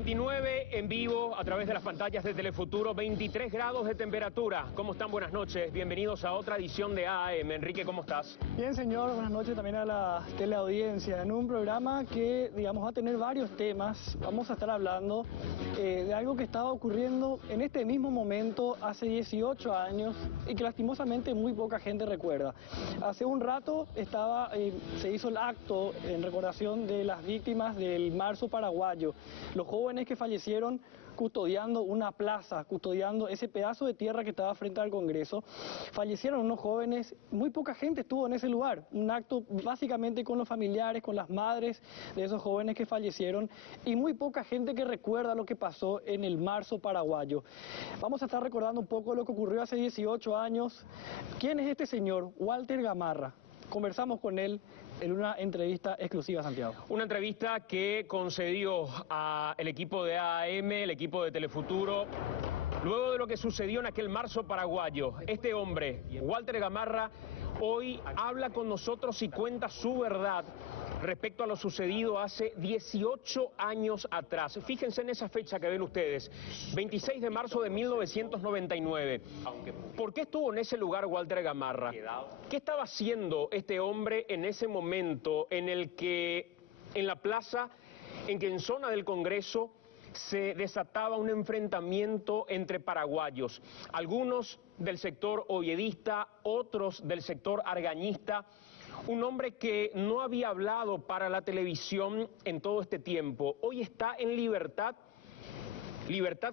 29 en vivo a través de las pantallas de Telefuturo, 23 grados de temperatura. ¿Cómo están? Buenas noches, bienvenidos a otra edición de AM. Enrique, ¿cómo estás? Bien, señor, buenas noches también a la teleaudiencia. En un programa que, digamos, va a tener varios temas. Vamos a estar hablando de algo que estaba ocurriendo en este mismo momento hace 18 años y que lastimosamente muy poca gente recuerda. Hace un rato se hizo el acto en recordación de las víctimas del marzo paraguayo, los jóvenes que fallecieron custodiando una plaza, custodiando ese pedazo de tierra que estaba frente al Congreso. Fallecieron unos jóvenes, muy poca gente estuvo en ese lugar, un acto básicamente con los familiares, con las madres de esos jóvenes que fallecieron y muy poca gente que recuerda lo que pasó en el marzo paraguayo. Vamos a estar recordando un poco lo que ocurrió hace 18 años. ¿Quién es este señor? Walter Gamarra. Conversamos con él en una entrevista exclusiva, Santiago. Una entrevista que concedió al equipo de AM, el equipo de Telefuturo, luego de lo que sucedió en aquel marzo paraguayo. Este hombre, Walter Gamarra, hoy habla con nosotros y cuenta su verdad respecto a lo sucedido hace 18 años atrás. Fíjense en esa fecha que ven ustedes, 26 de marzo de 1999. ¿Por qué estuvo en ese lugar Walter Gamarra? ¿Qué estaba haciendo este hombre en ese momento en el que, en la plaza, en zona del Congreso, se desataba un enfrentamiento entre paraguayos? Algunos del sector oviedista, otros del sector argañista. Un hombre que no había hablado para la televisión en todo este tiempo. Hoy está en libertad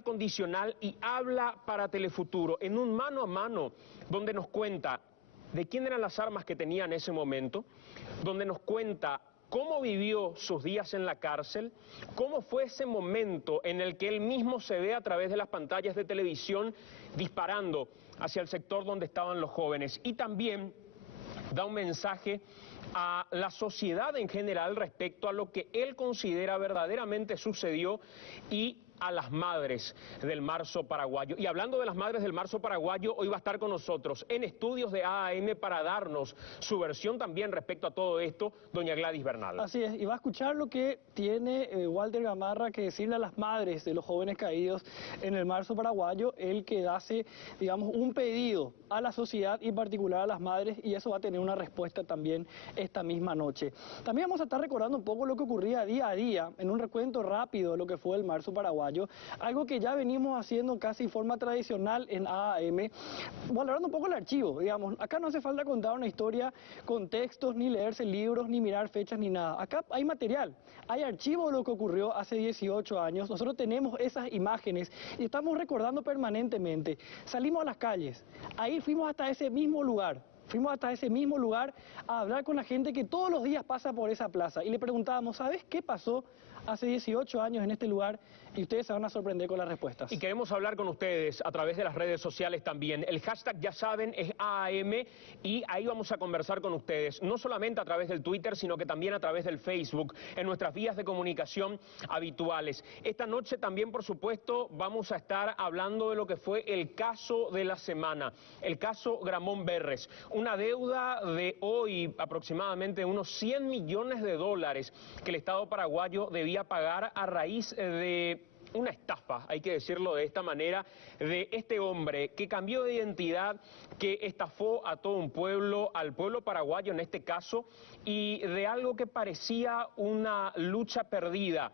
condicional, y habla para Telefuturo en un mano a mano donde nos cuenta de quién eran las armas que tenía en ese momento, donde nos cuenta cómo vivió sus días en la cárcel, cómo fue ese momento en el que él mismo se ve a través de las pantallas de televisión disparando hacia el sector donde estaban los jóvenes, y también da un mensaje a la sociedad en general respecto a lo que él considera verdaderamente sucedió y a las madres del marzo paraguayo. Y hablando de las madres del marzo paraguayo, hoy va a estar con nosotros en estudios de AM para darnos su versión también respecto a todo esto, doña Gladys Bernal. Así es, y va a escuchar lo que tiene Walter Gamarra que decirle a las madres de los jóvenes caídos en el marzo paraguayo, él que hace, digamos, un pedido a la sociedad y en particular a las madres, y eso va a tener una respuesta también esta misma noche. También vamos a estar recordando un poco lo que ocurría día a día, en un recuento rápido de lo que fue el marzo paraguayo, algo que ya venimos haciendo casi de forma tradicional en AM, valorando un poco el archivo, digamos. Acá no hace falta contar una historia con textos, ni leerse libros, ni mirar fechas, ni nada. Acá hay material, hay archivo de lo que ocurrió hace 18 años, nosotros tenemos esas imágenes y estamos recordando permanentemente. Salimos a las calles, ahí fuimos hasta ese mismo lugar. Fuimos hasta ese mismo lugar a hablar con la gente que todos los días pasa por esa plaza y le preguntábamos, ¿sabes qué pasó hace 18 años en este lugar? Y ustedes se van a sorprender con las respuestas. Y queremos hablar con ustedes a través de las redes sociales también. El hashtag, ya saben, es AM, y ahí vamos a conversar con ustedes, no solamente a través del Twitter, sino que también a través del Facebook, en nuestras vías de comunicación habituales. Esta noche también, por supuesto, vamos a estar hablando de lo que fue el caso de la semana, el caso Gramón Berres. Una deuda de hoy aproximadamente unos 100 millones de dólares que el Estado paraguayo debía pagar a raíz de una estafa, hay que decirlo de esta manera, de este hombre que cambió de identidad, que estafó a todo un pueblo, al pueblo paraguayo en este caso, y de algo que parecía una lucha perdida.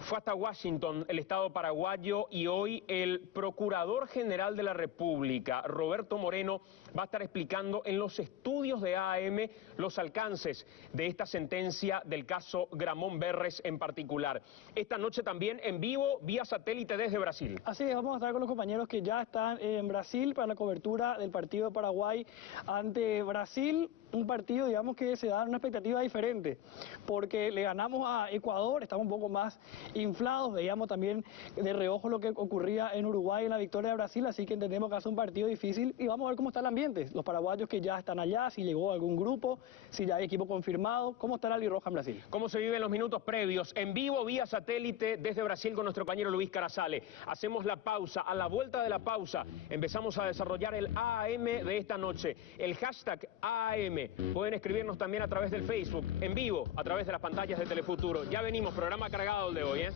Fue hasta Washington el Estado paraguayo, y hoy el Procurador General de la República, Roberto Moreno, va a estar explicando en los estudios de AM los alcances de esta sentencia del caso Gramón Berres en particular. Esta noche también en vivo, vía satélite desde Brasil. Así es, vamos a estar con los compañeros que ya están en Brasil para la cobertura del partido de Paraguay ante Brasil. Un partido, digamos, que se da una expectativa diferente, porque le ganamos a Ecuador, estamos un poco más inflados, veíamos también de reojo lo que ocurría en Uruguay en la victoria de Brasil, así que entendemos que hace un partido difícil y vamos a ver cómo está el ambiente, los paraguayos que ya están allá, si llegó algún grupo, si ya hay equipo confirmado, cómo está la albirroja en Brasil. Cómo se vive en los minutos previos, en vivo, vía satélite desde Brasil con nuestro compañero Luis Carazale. Hacemos la pausa, a la vuelta de la pausa empezamos a desarrollar el AM de esta noche, el hashtag AM. Pueden escribirnos también a través del Facebook, en vivo, a través de las pantallas de Telefuturo. Ya venimos, programa cargado el de hoy, ¿eh?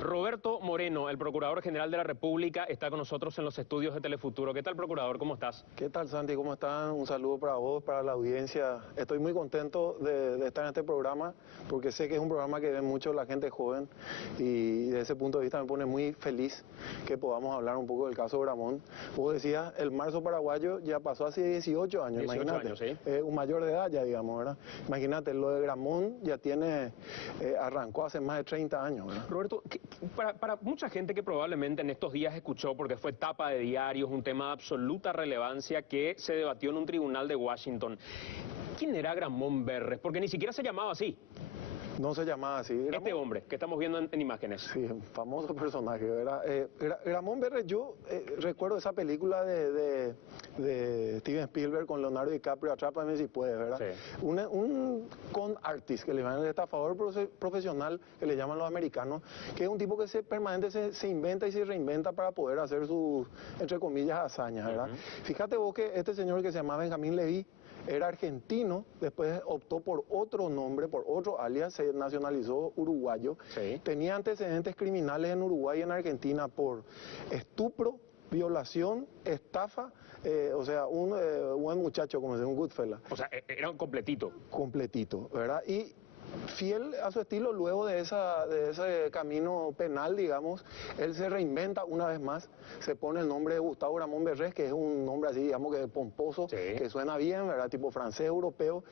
Roberto Moreno, el Procurador General de la República, está con nosotros en los estudios de Telefuturo. ¿Qué tal, Procurador? ¿Cómo estás? ¿Qué tal, Santi? ¿Cómo están? Un saludo para vos, para la audiencia. Estoy muy contento de estar en este programa porque sé que es un programa que ve mucho la gente joven y desde ese punto de vista me pone muy feliz que podamos hablar un poco del caso Gramont. Vos decías, el marzo paraguayo ya pasó hace 18 años, 18 imagínate. años, sí. Un mayor de edad ya, digamos, ¿verdad? Imagínate, lo de Gramont ya arrancó hace más de 30 años, ¿verdad? Roberto, para mucha gente que probablemente en estos días escuchó, porque fue tapa de diarios, un tema de absoluta relevancia que se debatió en un tribunal de Washington, ¿quién era Gramont Berres? Porque ni siquiera se llamaba así. No se llamaba así. Este hombre que estamos viendo en imágenes. Sí, un famoso personaje, ¿verdad? Gramont Berres, yo recuerdo esa película de Steven Spielberg con Leonardo DiCaprio, Atrápame si puedes, ¿verdad? Sí. Un con artist, que le llaman el estafador profesional, que le llaman los americanos, que es un tipo que permanentemente se inventa y se reinventa para poder hacer sus, entre comillas, hazañas, ¿verdad? Fíjate vos que este señor que se llamaba Benjamín Levy, era argentino, después optó por otro nombre, por otro alias, se nacionalizó uruguayo. Sí. Tenía antecedentes criminales en Uruguay y en Argentina por estupro, violación, estafa, o sea, un buen muchacho, como se dice, un good fella. O sea, era un completito. Completito, ¿verdad? Y fiel a su estilo, luego de ese camino penal, digamos, él se reinventa una vez más, se pone el nombre de Gustavo Gramont Berres, que es un nombre así, digamos, que pomposo, sí, que suena bien, ¿verdad? Tipo francés, europeo.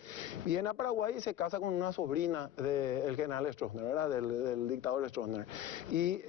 Viene a Paraguay y se casa con una sobrina del general Stroessner, ¿verdad? Del dictador Stroessner. Y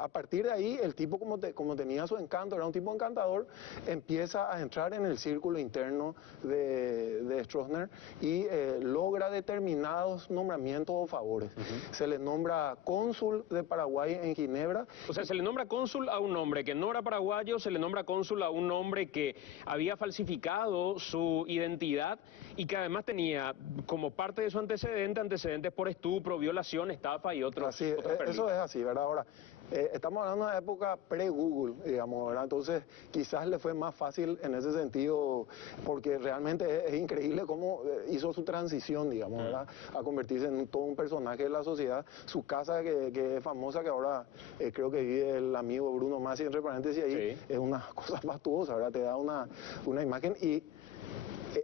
a partir de ahí, el tipo, como tenía su encanto, era un tipo encantador, empieza a entrar en el círculo interno de Stroessner y logra determinados nombramientos o favores. Se le nombra cónsul de Paraguay en Ginebra. O sea, se le nombra cónsul a un hombre que no era paraguayo, se le nombra cónsul a un hombre que había falsificado su identidad y que además tenía como parte de su antecedentes por estupro, violación, estafa y otros. Así, eso es así, ¿verdad? Ahora, estamos hablando de una época pre-Google, digamos, ¿verdad? Entonces, quizás le fue más fácil en ese sentido, porque realmente es increíble cómo hizo su transición, digamos, ¿verdad? A convertirse en todo un personaje de la sociedad. Su casa, que es famosa, que ahora creo que vive el amigo Bruno Masi, entre paréntesis, ahí, sí, es una cosa fastuosa, ¿verdad? Te da una imagen y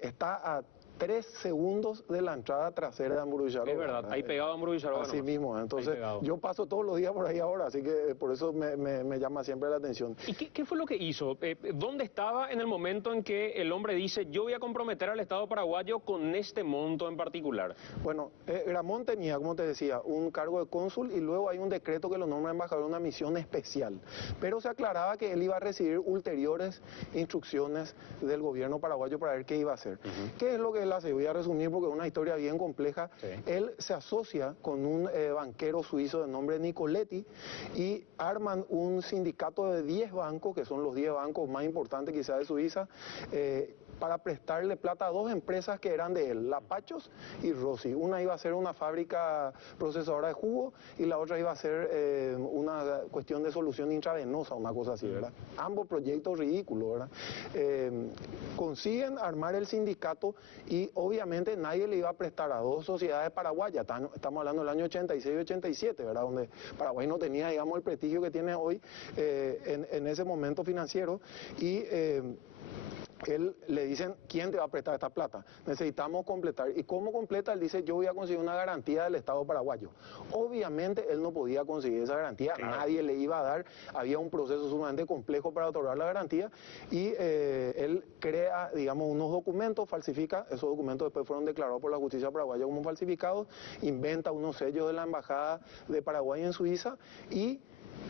está a 3 segundos de la entrada trasera de Hamburgo Villarroel. Es verdad, ahí pegado a Hamburgo Villarroel. Así mismo, entonces yo paso todos los días por ahí ahora, así que por eso me llama siempre la atención. ¿Y qué fue lo que hizo? ¿Dónde estaba en el momento en que el hombre dice, yo voy a comprometer al Estado paraguayo con este monto en particular? Bueno, Gramont tenía, como te decía, un cargo de cónsul y luego hay un decreto que lo nombra embajador de una misión especial, pero se aclaraba que él iba a recibir ulteriores instrucciones del gobierno paraguayo para ver qué iba a hacer. ¿Qué es lo que él hace? Voy a resumir porque es una historia bien compleja. Sí. Él se asocia con un banquero suizo de nombre Nicoletti y arman un sindicato de 10 bancos, que son los 10 bancos más importantes quizás de Suiza, para prestarle plata a 2 empresas que eran de él, Lapachos y Rossi. Una iba a ser una fábrica procesadora de jugo y la otra iba a ser una cuestión de solución intravenosa, una cosa así, ¿verdad? Ambos proyectos ridículos, ¿verdad? Consiguen armar el sindicato y obviamente nadie le iba a prestar a 2 sociedades paraguayas. Estamos hablando del año 86 y 87, ¿verdad? Donde Paraguay no tenía, digamos, el prestigio que tiene hoy en ese momento financiero y él le dicen, ¿quién te va a prestar esta plata? Necesitamos completar. ¿Y cómo completa? Él dice, yo voy a conseguir una garantía del Estado paraguayo. Obviamente él no podía conseguir esa garantía, claro, nadie le iba a dar, había un proceso sumamente complejo para otorgar la garantía y él crea, digamos, unos documentos, falsifica, esos documentos después fueron declarados por la justicia paraguaya como falsificados, inventa unos sellos de la Embajada de Paraguay en Suiza y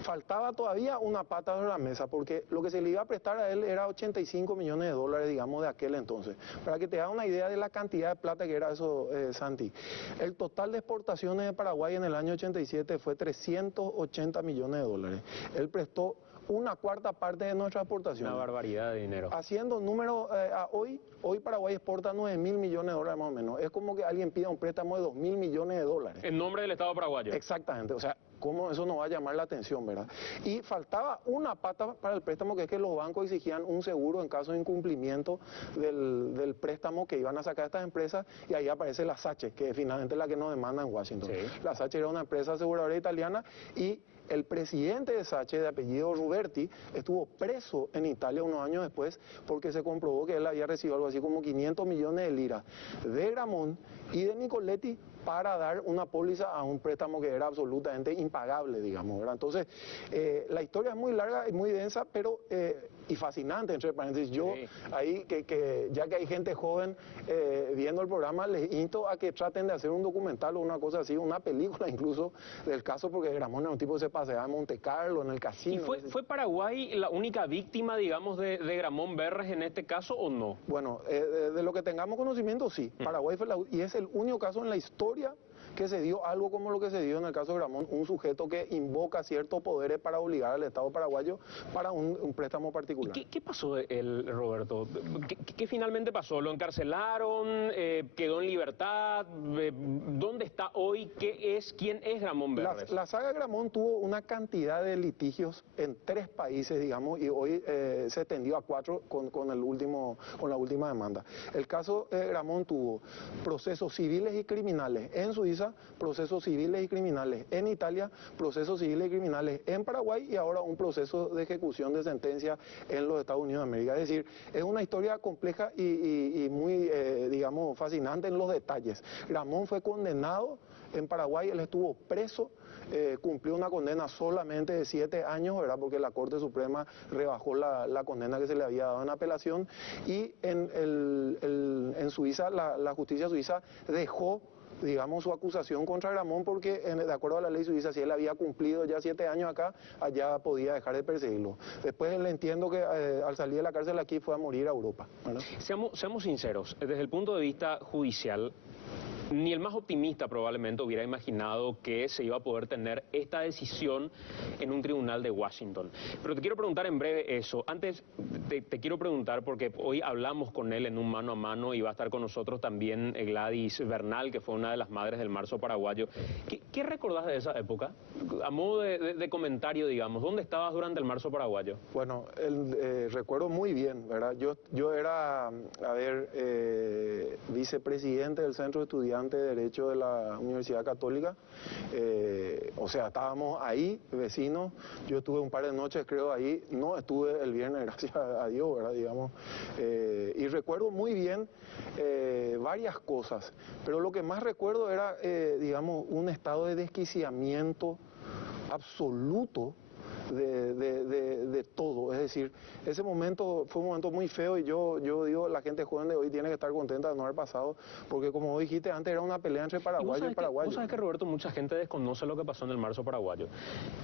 faltaba todavía una pata de la mesa, porque lo que se le iba a prestar a él era 85 millones de dólares, digamos, de aquel entonces. Para que te haga una idea de la cantidad de plata que era eso, Santi. El total de exportaciones de Paraguay en el año 87 fue 380 millones de dólares. Él prestó una cuarta parte de nuestra exportación. Una barbaridad de dinero. Haciendo número, hoy Paraguay exporta 9.000 millones de dólares más o menos. Es como que alguien pida un préstamo de 2.000 millones de dólares. En nombre del Estado paraguayo. Exactamente, o sea, ¿cómo eso nos va a llamar la atención, verdad? Y faltaba una pata para el préstamo, que es que los bancos exigían un seguro en caso de incumplimiento del préstamo que iban a sacar estas empresas, y ahí aparece la SACE, que es finalmente la que nos demanda en Washington. Sí. La SACE era una empresa aseguradora italiana, y el presidente de SACE, de apellido Ruberti, estuvo preso en Italia unos años después porque se comprobó que él había recibido algo así como 500 millones de liras de Gramont y de Nicoletti para dar una póliza a un préstamo que era absolutamente impagable, digamos, ¿verdad? Entonces, la historia es muy larga y muy densa, pero y fascinante, entre paréntesis. Yo, Sí. ahí, ya que hay gente joven viendo el programa, les insto a que traten de hacer un documental o una cosa así, una película incluso del caso, porque Gramont era un tipo que se paseaba en Monte Carlo, en el ¿Y casino. fue Paraguay la única víctima, digamos, de Gramont Berres en este caso o no? Bueno, de lo que tengamos conocimiento, sí. Paraguay fue y es el único caso en la historia que se dio algo como lo que se dio en el caso de Gramont, un sujeto que invoca ciertos poderes para obligar al Estado paraguayo para un préstamo ¿Y particular. qué pasó de él, Roberto? ¿Qué finalmente pasó? ¿Lo encarcelaron? ¿Quedó en libertad? ¿Dónde está hoy? ¿Quién es Gramont Berres? La saga Gramont tuvo una cantidad de litigios en 3 países, digamos, y hoy se extendió a 4 con la última demanda. El caso Gramont tuvo procesos civiles y criminales en Suiza, procesos civiles y criminales en Italia, procesos civiles y criminales en Paraguay, y ahora un proceso de ejecución de sentencia en los Estados Unidos de América. Es decir, es una historia compleja y muy, digamos, fascinante en los detalles. Gramont fue condenado en Paraguay, él estuvo preso, cumplió una condena solamente de 7 años, ¿verdad? Porque la Corte Suprema rebajó la condena que se le había dado en apelación, y en Suiza, la justicia suiza dejó, digamos, su acusación contra Gramont, porque de acuerdo a la ley suiza, si él había cumplido ya 7 años acá, allá podía dejar de perseguirlo. Después le entiendo que al salir de la cárcel aquí fue a morir a Europa, ¿verdad? Seamos sinceros, desde el punto de vista judicial, ni el más optimista probablemente hubiera imaginado que se iba a poder tener esta decisión en un tribunal de Washington. Pero te quiero preguntar en breve eso. Antes te quiero preguntar, porque hoy hablamos con él en un mano a mano y va a estar con nosotros también Gladys Bernal, que fue una de las madres del marzo paraguayo. ¿Qué recordás de esa época? A modo de comentario, digamos, ¿dónde estabas durante el marzo paraguayo? Bueno, recuerdo muy bien, ¿verdad? Yo era, vicepresidente del Centro de Estudiantes de Derecho de la Universidad Católica. O sea, estábamos ahí, vecinos. Yo estuve un par de noches, creo, ahí. No estuve el viernes, gracias a Dios, ¿verdad? Digamos. Y recuerdo muy bien varias cosas. Pero lo que más recuerdo era, digamos, un estado de desquiciamiento absoluto de todo. Es decir, ese momento fue un momento muy feo, y yo digo, la gente joven de hoy tiene que estar contenta de no haber pasado, porque como vos dijiste antes, era una pelea entre paraguayos y paraguayos. Vos sabés que, Roberto, mucha gente desconoce lo que pasó en el marzo paraguayo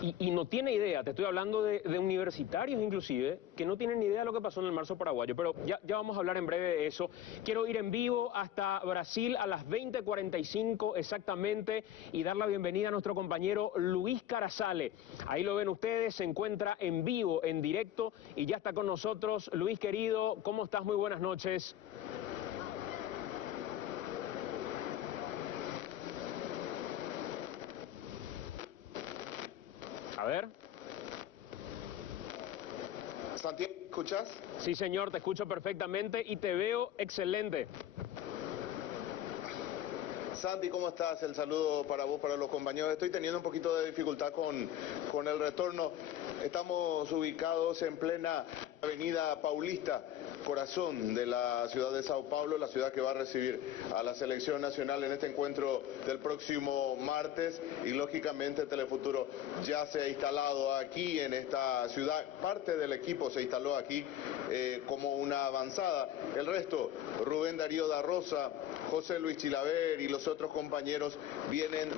y no tiene idea. Te estoy hablando de universitarios inclusive que no tienen ni idea de lo que pasó en el marzo paraguayo, pero ya vamos a hablar en breve de eso. Quiero ir en vivo hasta Brasil a las 20:45 exactamente y dar la bienvenida a nuestro compañero Luis Carazale. Ahí lo ven ustedes, se encuentra en vivo, en directo, y ya está con nosotros. Luis, querido, ¿cómo estás? Muy buenas noches. A ver. Santiago, ¿me escuchas? Sí, señor, te escucho perfectamente y te veo excelente. Santi, ¿cómo estás? El saludo para vos, para los compañeros. Estoy teniendo un poquito de dificultad con el retorno. Estamos ubicados en plena avenida Paulista, corazón de la ciudad de Sao Paulo, la ciudad que va a recibir a la selección nacional en este encuentro del próximo martes, y lógicamente Telefuturo ya se ha instalado aquí en esta ciudad. Parte del equipo se instaló aquí como una avanzada. El resto, Rubén Darío da Rosa, José Luis Chilaver y los otros compañeros vienen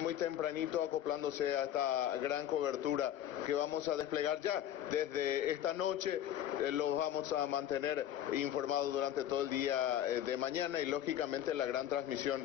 muy tempranito acoplándose a esta gran cobertura que vamos a desplegar ya desde esta noche. Los vamos a mantener informados durante todo el día de mañana y lógicamente la gran transmisión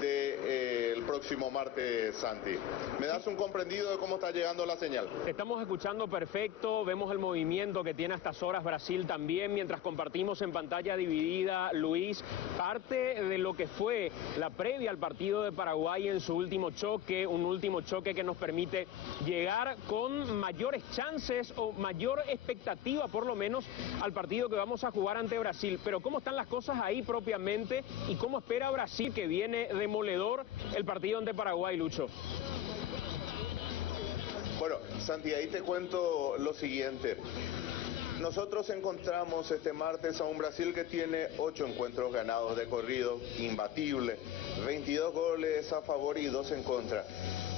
del próximo martes, Santi. ¿Me das un comprendido de cómo está llegando la señal? Estamos escuchando perfecto, vemos el movimiento que tiene a estas horas Brasil también, mientras compartimos en pantalla dividida, Luis, parte de lo que fue la previa al partido de Paraguay en su último choque, un último choque que nos permite llegar con mayores chances o mayor expectativa por lo menos al partido que vamos a jugar ante Brasil. Pero ¿cómo están las cosas ahí propiamente y cómo espera Brasil, que viene demoledor, el partido ante Paraguay, Lucho? Bueno, Santi, ahí te cuento lo siguiente. Nosotros encontramos este martes a un Brasil que tiene 8 encuentros ganados de corrido, imbatible, 22 goles a favor y 2 en contra.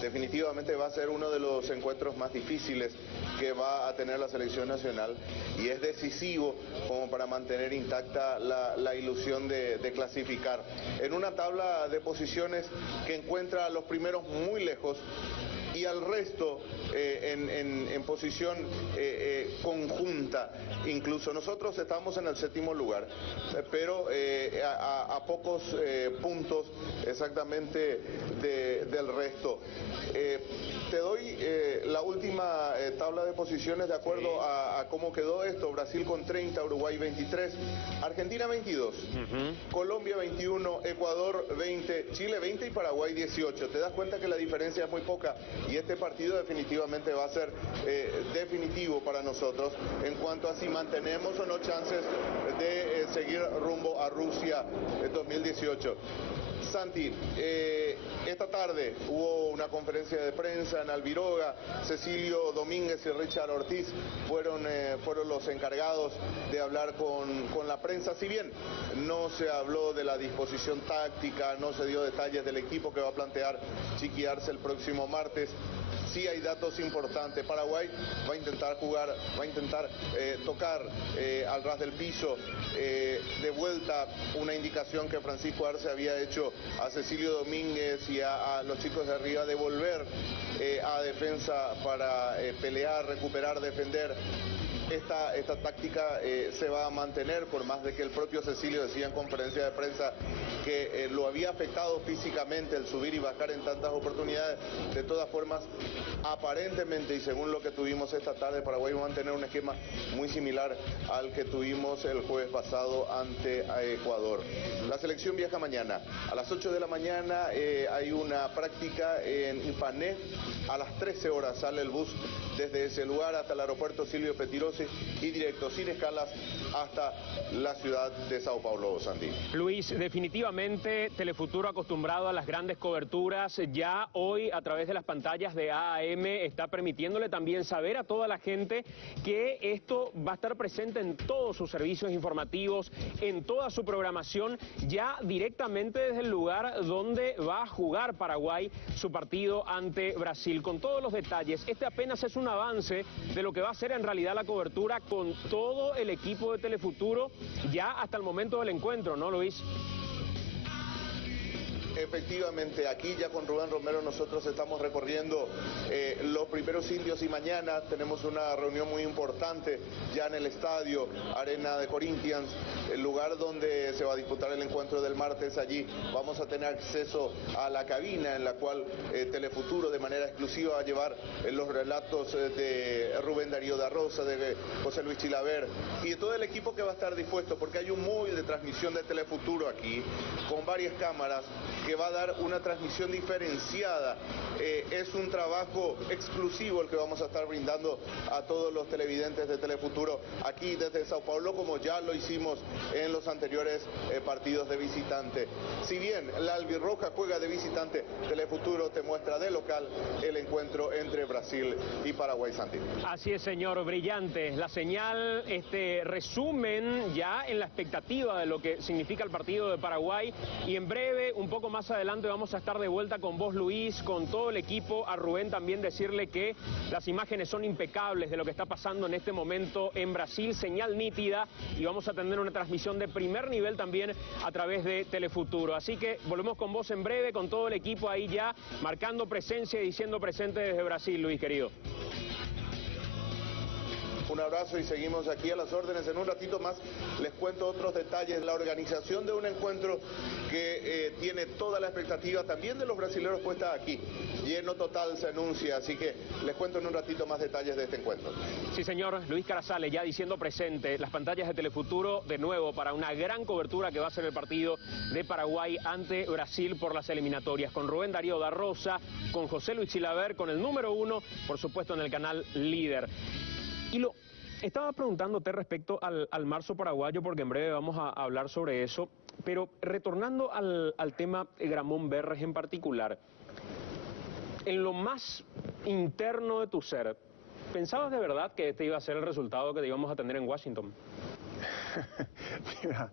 Definitivamente va a ser uno de los encuentros más difíciles que va a tener la selección nacional y es decisivo como para mantener intacta la ilusión de clasificar. En una tabla de posiciones que encuentra a los primeros muy lejos y al resto en posición conjunta. Incluso nosotros estamos en el 7º lugar, pero a pocos puntos exactamente del resto. Te doy la última tabla de posiciones de acuerdo a cómo quedó esto. Brasil con 30, Uruguay 23, Argentina 22, Colombia 21, Ecuador 20, Chile 20 y Paraguay 18. Te das cuenta que la diferencia es muy poca y este partido definitivamente va a ser definitivo para nosotros en cuanto a si mantenemos o no chances de seguir rumbo a Rusia 2018. Santi, esta tarde hubo una conferencia de prensa en Albiroga. Cecilio Domínguez y Richard Ortiz fueron los encargados de hablar con la prensa. Si bien no se habló de la disposición táctica, no se dio detalles del equipo que va a plantear Chiqui Arce el próximo martes, sí hay datos importantes. Paraguay va a intentar jugar, va a intentar tocar al ras del piso. De vuelta, una indicación que Francisco Arce había hecho a Cecilio Domínguez y a los chicos de arriba de volver a defensa para pelear, recuperar, defender. Esta táctica se va a mantener, por más de que el propio Cecilio decía en conferencia de prensa que lo había afectado físicamente el subir y bajar en tantas oportunidades. De todas formas, aparentemente y según lo que tuvimos esta tarde, Paraguay va a mantener un esquema muy similar al que tuvimos el jueves pasado ante Ecuador. La selección viaja mañana. A las 8 de la mañana hay una práctica en Ipané. A las 13 horas sale el bus desde ese lugar hasta el aeropuerto Silvio Pettirossi y directo sin escalas hasta la ciudad de Sao Paulo, Santi. Luis, definitivamente Telefuturo, acostumbrado a las grandes coberturas, ya hoy a través de las pantallas de AAM está permitiéndole también saber a toda la gente que esto va a estar presente en todos sus servicios informativos, en toda su programación, ya directamente desde el lugar donde va a jugar Paraguay su partido ante Brasil, con todos los detalles. Este apenas es un avance de lo que va a ser en realidad la cobertura con todo el equipo de Telefuturo ya hasta el momento del encuentro, ¿no, Luis? Efectivamente, aquí ya con Rubén Romero nosotros estamos recorriendo los primeros indios y mañana tenemos una reunión muy importante ya en el estadio Arena de Corinthians, el lugar donde se va a disputar el encuentro del martes. Allí vamos a tener acceso a la cabina en la cual Telefuturo de manera exclusiva va a llevar los relatos de Rubén Darío da Rosa, de José Luis Chilaver y de todo el equipo que va a estar dispuesto, porque hay un móvil de transmisión de Telefuturo aquí con varias cámaras que va a dar una transmisión diferenciada. Es un trabajo exclusivo el que vamos a estar brindando a todos los televidentes de Telefuturo aquí desde Sao Paulo, como ya lo hicimos en los anteriores partidos de visitante. Si bien la albirroja juega de visitante, Telefuturo te muestra de local el encuentro entre Brasil y Paraguay, Santi. Así es, señor, brillante. La señal, resumen ya en la expectativa de lo que significa el partido de Paraguay y en breve un poco más más adelante vamos a estar de vuelta con vos, Luis, con todo el equipo. A Rubén también decirle que las imágenes son impecables de lo que está pasando en este momento en Brasil, señal nítida, y vamos a tener una transmisión de primer nivel también a través de Telefuturo. Así que volvemos con vos en breve, con todo el equipo ahí ya marcando presencia y diciendo presente desde Brasil, Luis, querido. Un abrazo y seguimos aquí a las órdenes. En un ratito más les cuento otros detalles. La organización de un encuentro que tiene toda la expectativa también de los brasileños puesta aquí. Lleno total se anuncia, así que les cuento en un ratito más detalles de este encuentro. Sí, señor, Luis Carazales ya diciendo presente. Las pantallas de Telefuturo de nuevo para una gran cobertura que va a ser el partido de Paraguay ante Brasil por las eliminatorias. Con Rubén Darío da Rosa, con José Luis Chilaver, con el número 1, por supuesto en el canal Líder. Y estaba preguntándote respecto al marzo paraguayo, porque en breve vamos a hablar sobre eso, pero retornando al tema Gramón Berres en particular, en lo más interno de tu ser, ¿pensabas de verdad que este iba a ser el resultado que íbamos a tener en Washington? Mira,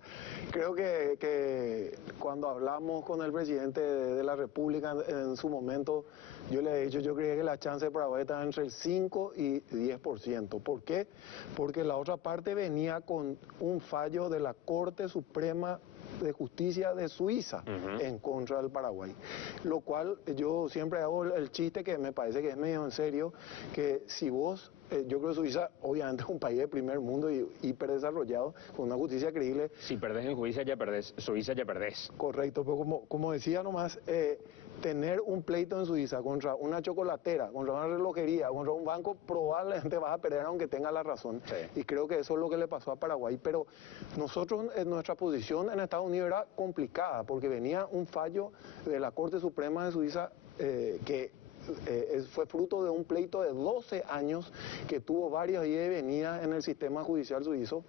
creo que cuando hablamos con el presidente de la República en su momento, yo le he dicho, yo creía que la chance de Paraguay estaba entre el 5 y 10%. ¿Por qué? Porque la otra parte venía con un fallo de la Corte Suprema de Justicia de Suiza en contra del Paraguay. Lo cual yo siempre hago el chiste, que me parece que es medio en serio, que si vos, yo creo que Suiza obviamente es un país de primer mundo y hiper desarrollado, con una justicia creíble. Si perdés en Suiza ya perdés. Correcto, pero como decía nomás, tener un pleito en Suiza contra una chocolatera, contra una relojería, contra un banco, probablemente vas a perder aunque tenga la razón. Sí. Y creo que eso es lo que le pasó a Paraguay. Pero nosotros, nuestra posición en Estados Unidos era complicada, porque venía un fallo de la Corte Suprema de Suiza que fue fruto de un pleito de 12 años que tuvo varias idas y venidas en el sistema judicial suizo.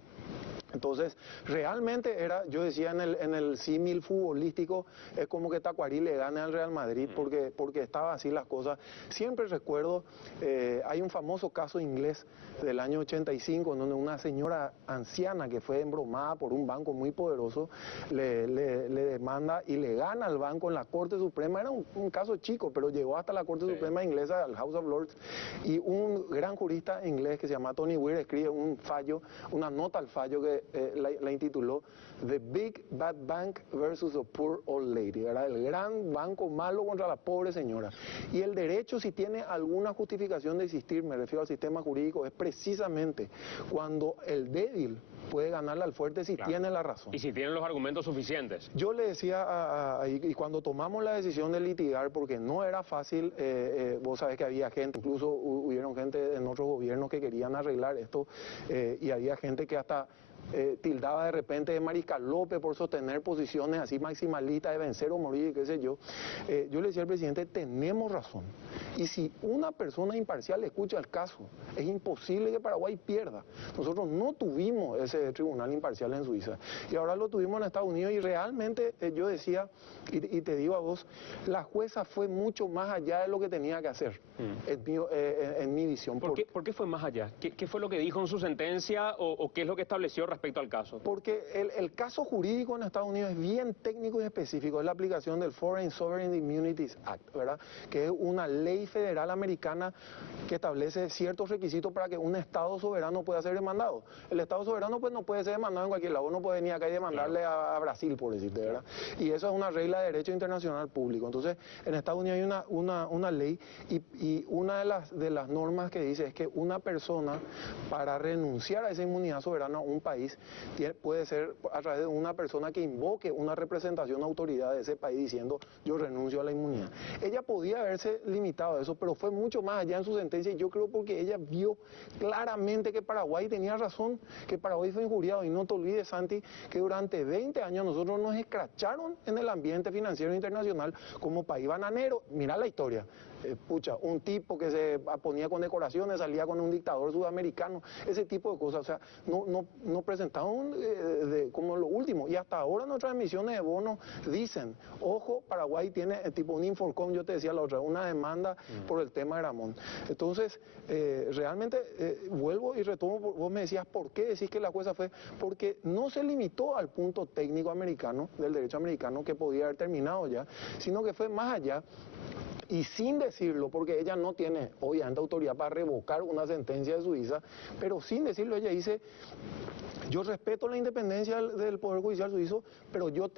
Entonces, realmente era, yo decía en el símil futbolístico, es como que Tacuarí le gane al Real Madrid, porque estaba así las cosas. Siempre recuerdo, hay un famoso caso inglés del año 85, en donde una señora anciana que fue embromada por un banco muy poderoso, le demanda y le gana al banco en la Corte Suprema. Era un caso chico, pero llegó hasta la Corte Suprema inglesa, al House of Lords, y un gran jurista inglés que se llama Tony Weir escribe un fallo, una nota al fallo que la intituló The Big Bad Bank versus the Poor Old Lady, ¿verdad? El gran banco malo contra la pobre señora. Y el derecho, si tiene alguna justificación de existir, me refiero al sistema jurídico, es precisamente cuando el débil puede ganarle al fuerte si tiene la razón. Y si tienen los argumentos suficientes. Yo le decía, y cuando tomamos la decisión de litigar, porque no era fácil, vos sabés que había gente, incluso hubieron gente en otros gobiernos que querían arreglar esto, y había gente que hasta tildaba de repente de mariscalope por sostener posiciones así maximalistas de vencer o morir, qué sé yo. Yo le decía al presidente, tenemos razón. Y si una persona imparcial escucha el caso, es imposible que Paraguay pierda. Nosotros no tuvimos ese tribunal imparcial en Suiza. Y ahora lo tuvimos en Estados Unidos y realmente yo decía, y te digo a vos, la jueza fue mucho más allá de lo que tenía que hacer, en mi visión. ¿Por qué fue más allá? ¿Qué fue lo que dijo en su sentencia o qué es lo que estableció respecto al caso? Porque el caso jurídico en Estados Unidos es bien técnico y específico, es la aplicación del Foreign Sovereign Immunities Act, ¿verdad? Que es una ley federal americana que establece ciertos requisitos para que un Estado soberano pueda ser demandado. El Estado soberano pues no puede ser demandado en cualquier lado, no puede venir acá y demandarle a Brasil, por decirte, ¿verdad? Y eso es una regla de derecho internacional público. Entonces, en Estados Unidos hay una ley y una de las normas que dice es que una persona, para renunciar a esa inmunidad soberana a un país, puede ser a través de una persona que invoque una representación o autoridad de ese país diciendo yo renuncio a la inmunidad. Ella podía haberse limitado a eso, pero fue mucho más allá en su sentencia, y yo creo porque ella vio claramente que Paraguay tenía razón, que Paraguay fue injuriado. Y no te olvides, Santi, que durante 20 años nosotros nos escracharon en el ambiente financiero internacional como país bananero. Mirá la historia. pucha, un tipo que se ponía con decoraciones, salía con un dictador sudamericano, ese tipo de cosas, o sea, no presentaban como lo último. Y hasta ahora nuestras emisiones de bonos dicen, ojo, Paraguay tiene tipo un Inforcom, yo te decía la otra, una demanda por el tema de Gramont. Entonces, realmente, vuelvo y retomo, vos me decías, ¿por qué decís que la jueza fue? Porque no se limitó al punto técnico americano, del derecho americano, que podía haber terminado ya, sino que fue más allá. Y sin decirlo, porque ella no tiene obviamente autoridad para revocar una sentencia de Suiza, pero sin decirlo ella dice, yo respeto la independencia del Poder Judicial suizo, pero yo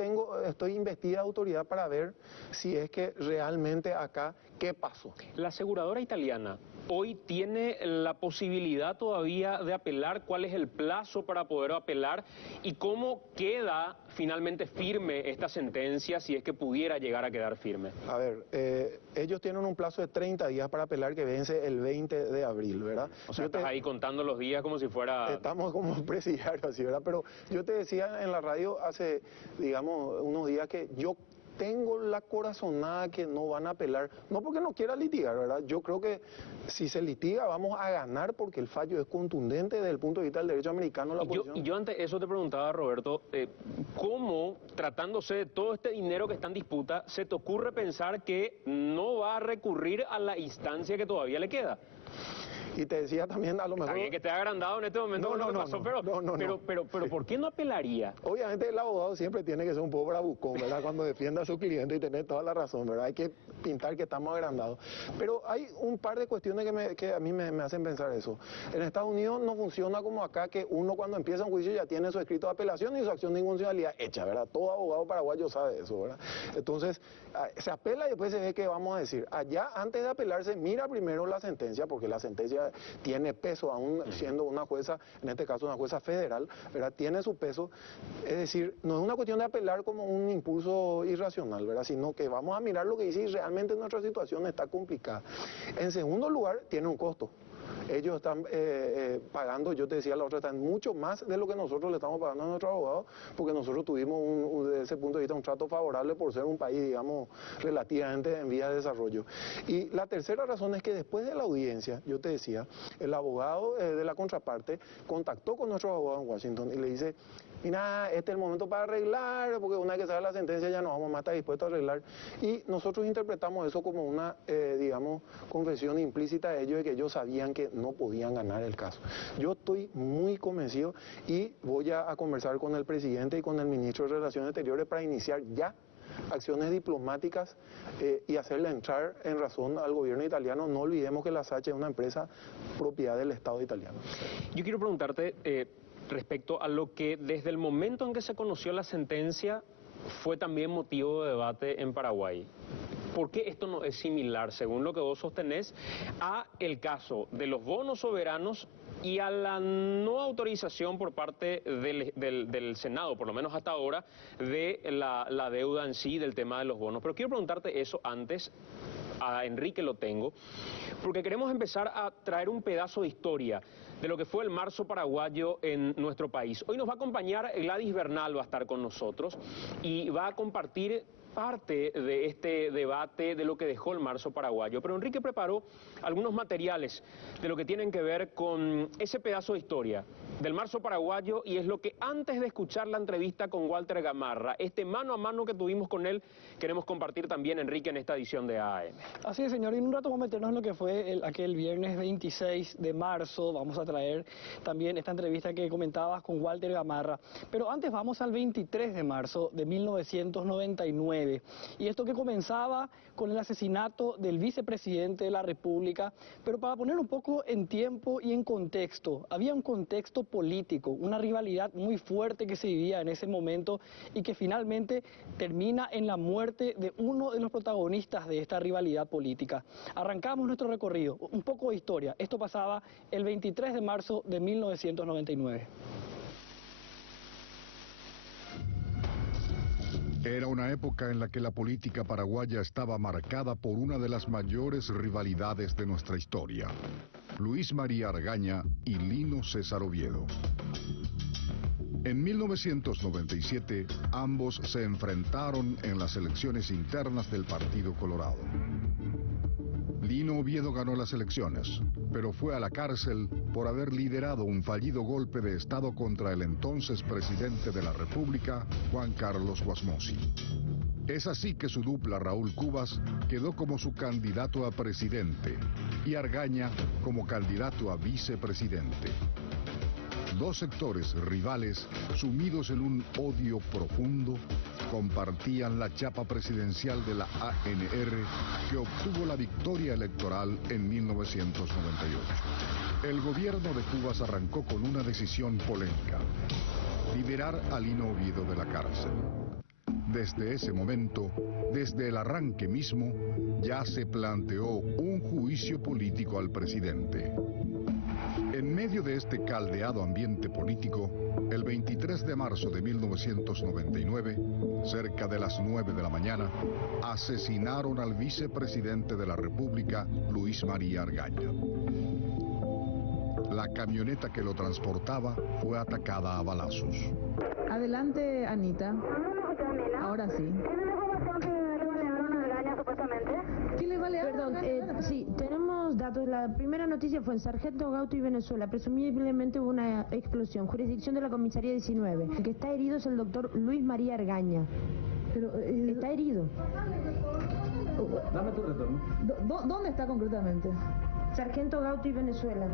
estoy investida de autoridad para ver si es que realmente acá, ¿qué pasó? La aseguradora italiana hoy tiene la posibilidad todavía de apelar. ¿Cuál es el plazo para poder apelar? ¿Y cómo queda finalmente firme esta sentencia si es que pudiera llegar a quedar firme? A ver, ellos tienen un plazo de 30 días para apelar que vence el 20 de abril, ¿verdad? O sea, estás ahí contando los días como si fuera... Estamos como presidiarios así, ¿verdad? Pero yo te decía en la radio hace, digamos, unos días que yo tengo la corazonada que no van a apelar, no porque no quiera litigar, ¿verdad? Yo creo que si se litiga vamos a ganar porque el fallo es contundente desde el punto de vista del derecho americano. Y yo ante eso te preguntaba, Roberto, ¿cómo, tratándose de todo este dinero que está en disputa, se te ocurre pensar que no va a recurrir a la instancia que todavía le queda? Y te decía también, a lo mejor... Está bien que esté agrandado en este momento, pero ¿por qué no apelaría? Obviamente el abogado siempre tiene que ser un poco bravucón, ¿verdad? Cuando defienda a su cliente y tener toda la razón, ¿verdad? Hay que pintar que estamos agrandados. Pero hay un par de cuestiones que a mí me hacen pensar eso. En Estados Unidos no funciona como acá, que uno cuando empieza un juicio ya tiene su escrito de apelación y su acción de inconstitucionalidad hecha, ¿verdad? Todo abogado paraguayo sabe eso, ¿verdad? Entonces, se apela y después se ve qué vamos a decir. Allá, antes de apelarse, mira primero la sentencia, porque la sentencia tiene peso, aún siendo una jueza, en este caso una jueza federal, ¿verdad? Tiene su peso. Es decir, no es una cuestión de apelar como un impulso irracional, ¿verdad? Sino que vamos a mirar lo que dice y realmente nuestra situación está complicada. En segundo lugar, tiene un costo. Ellos están pagando, yo te decía la otra, están mucho más de lo que nosotros le estamos pagando a nuestros abogados, porque nosotros tuvimos desde ese punto de vista un trato favorable por ser un país, digamos, relativamente en vía de desarrollo. Y la tercera razón es que después de la audiencia, yo te decía, el abogado de la contraparte contactó con nuestro abogado en Washington y le dice, mira, este es el momento para arreglar, porque una vez que salga la sentencia ya no vamos más a estar dispuestos a arreglar. Y nosotros interpretamos eso como una, digamos, confesión implícita de ellos, de que ellos sabían que no podían ganar el caso. Yo estoy muy convencido y voy a conversar con el presidente y con el ministro de Relaciones Exteriores para iniciar ya acciones diplomáticas y hacerle entrar en razón al gobierno italiano. No olvidemos que la SACE es una empresa propiedad del Estado italiano. Yo quiero preguntarte respecto a lo que desde el momento en que se conoció la sentencia fue también motivo de debate en Paraguay. ¿Por qué esto no es similar, según lo que vos sostenés, a el caso de los bonos soberanos y a la no autorización por parte del Senado, por lo menos hasta ahora, de la deuda en sí, del tema de los bonos? Pero quiero preguntarte eso antes, a Enrique lo tengo, porque queremos empezar a traer un pedazo de historia de lo que fue el marzo paraguayo en nuestro país. Hoy nos va a acompañar Gladys Bernal, va a estar con nosotros y va a compartir parte de este debate de lo que dejó el marzo paraguayo. Pero Enrique preparó algunos materiales de lo que tienen que ver con ese pedazo de historia del marzo paraguayo, y es lo que antes de escuchar la entrevista con Walter Gamarra, este mano a mano que tuvimos con él, queremos compartir también, Enrique, en esta edición de AM. Así es, señor, y en un rato vamos a meternos en lo que fue aquel viernes 26 de marzo, vamos a traer también esta entrevista que comentabas con Walter Gamarra, pero antes vamos al 23 de marzo de 1999, y esto que comenzaba con el asesinato del vicepresidente de la República, pero para poner un poco en tiempo y en contexto, había un contexto político, una rivalidad muy fuerte que se vivía en ese momento y que finalmente termina en la muerte de uno de los protagonistas de esta rivalidad política. Arrancamos nuestro recorrido, un poco de historia. Esto pasaba el 23 de marzo de 1999. Era una época en la que la política paraguaya estaba marcada por una de las mayores rivalidades de nuestra historia: Luis María Argaña y Lino César Oviedo. En 1997, ambos se enfrentaron en las elecciones internas del Partido Colorado. Lino Oviedo ganó las elecciones, pero fue a la cárcel por haber liderado un fallido golpe de Estado contra el entonces presidente de la República, Juan Carlos Guasmosi. Es así que su dupla Raúl Cubas quedó como su candidato a presidente y Argaña como candidato a vicepresidente. Dos sectores rivales, sumidos en un odio profundo, compartían la chapa presidencial de la ANR que obtuvo la victoria electoral en 1998. El gobierno de Cubas arrancó con una decisión polémica: liberar a Lino Oviedo de la cárcel. Desde ese momento, desde el arranque mismo, ya se planteó un juicio político al presidente. En medio de este caldeado ambiente político, el 23 de marzo de 1999, cerca de las 9 de la mañana, asesinaron al vicepresidente de la República, Luis María Argaña. La camioneta que lo transportaba fue atacada a balazos. Adelante, Anita. Ahora sí. ¿Qué le balearon? Perdón, sí, tenemos datos. La primera noticia fue en Sargento Gauto y Venezuela. Presumiblemente hubo una explosión. Jurisdicción de la comisaría 19. El que está herido es el doctor Luis María Argaña. Pero, está herido. Dame tu retorno. ¿Dónde está concretamente? Sargento Gauto y Venezuela.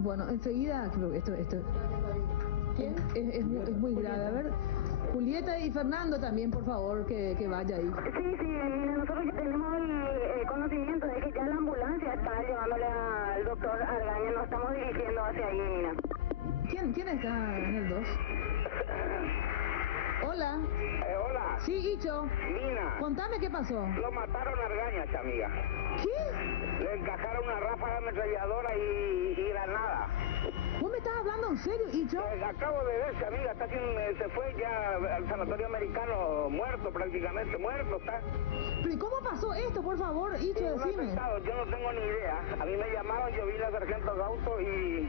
Bueno, enseguida, esto ¿Quién? es muy grave. A ver, Julieta y Fernando también, por favor, que vaya ahí. Sí, mira, nosotros ya tenemos el conocimiento de que ya la ambulancia está llevándole al doctor Argaña, nos estamos dirigiendo hacia ahí, mira. ¿Quién está en el 2? Hola. Hola. Sí, Icho. Nina. Contame qué pasó. Lo mataron a Argaña, amiga. ¿Qué? Le encajaron una ráfaga ametralladora y granada. ¿Vos me estás hablando en serio, Icho? Acabo de ver, amiga, está se fue ya al sanatorio americano, muerto, prácticamente muerto está. ¿Pero cómo pasó esto, por favor, Icho, Sí, decime? Yo no tengo ni idea. A mí me llamaron, yo vi la Sargento Gauto y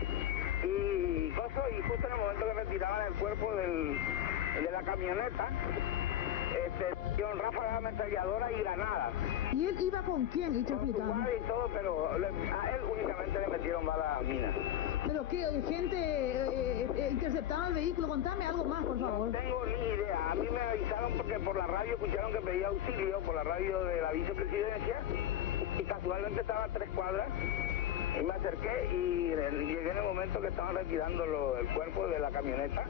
justo en el momento que retiraban el cuerpo de la camioneta, dieron ráfaga ametralladora y granadas. ¿Y él iba con quién, Icho, Con su explicando? madre y todo, pero a él únicamente le metieron bala a mina. ¿Pero qué? ¿Gente interceptaba el vehículo? Contame algo más, por favor. No tengo ni idea. A mí me avisaron porque por la radio escucharon que pedía auxilio, por la radio de la vicepresidencia, y casualmente estaba a 3 cuadras. Y me acerqué y llegué en el momento que estaban retirando el cuerpo de la camioneta.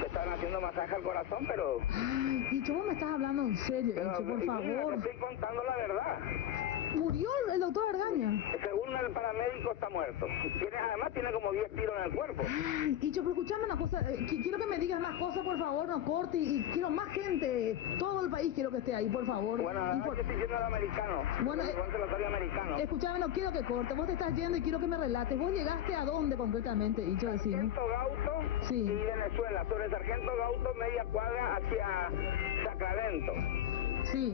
Le estaban haciendo masaje al corazón, pero... Ay, Icho, vos me estás hablando en serio, Icho, por Mira, favor. te estoy contando la verdad. ¿Murió el doctor Argaña? Según el paramédico está muerto. Además tiene como 10 tiros en el cuerpo. Ay, Icho, pero escuchame una cosa. Quiero que me digas más cosas, por favor, no corte. Y quiero más gente. Todo el país quiero que esté ahí, por favor. Bueno, yo estoy yendo al americano. Bueno, al sanatorio americano. Escuchame, no quiero que corte. Vos te estás yendo y quiero que me relates. ¿Vos llegaste a dónde concretamente, Icho? Decime. Sargento Gauto Sí. y Venezuela. Sobre Sargento Gauto, media cuadra hacia Sacramento. Sí.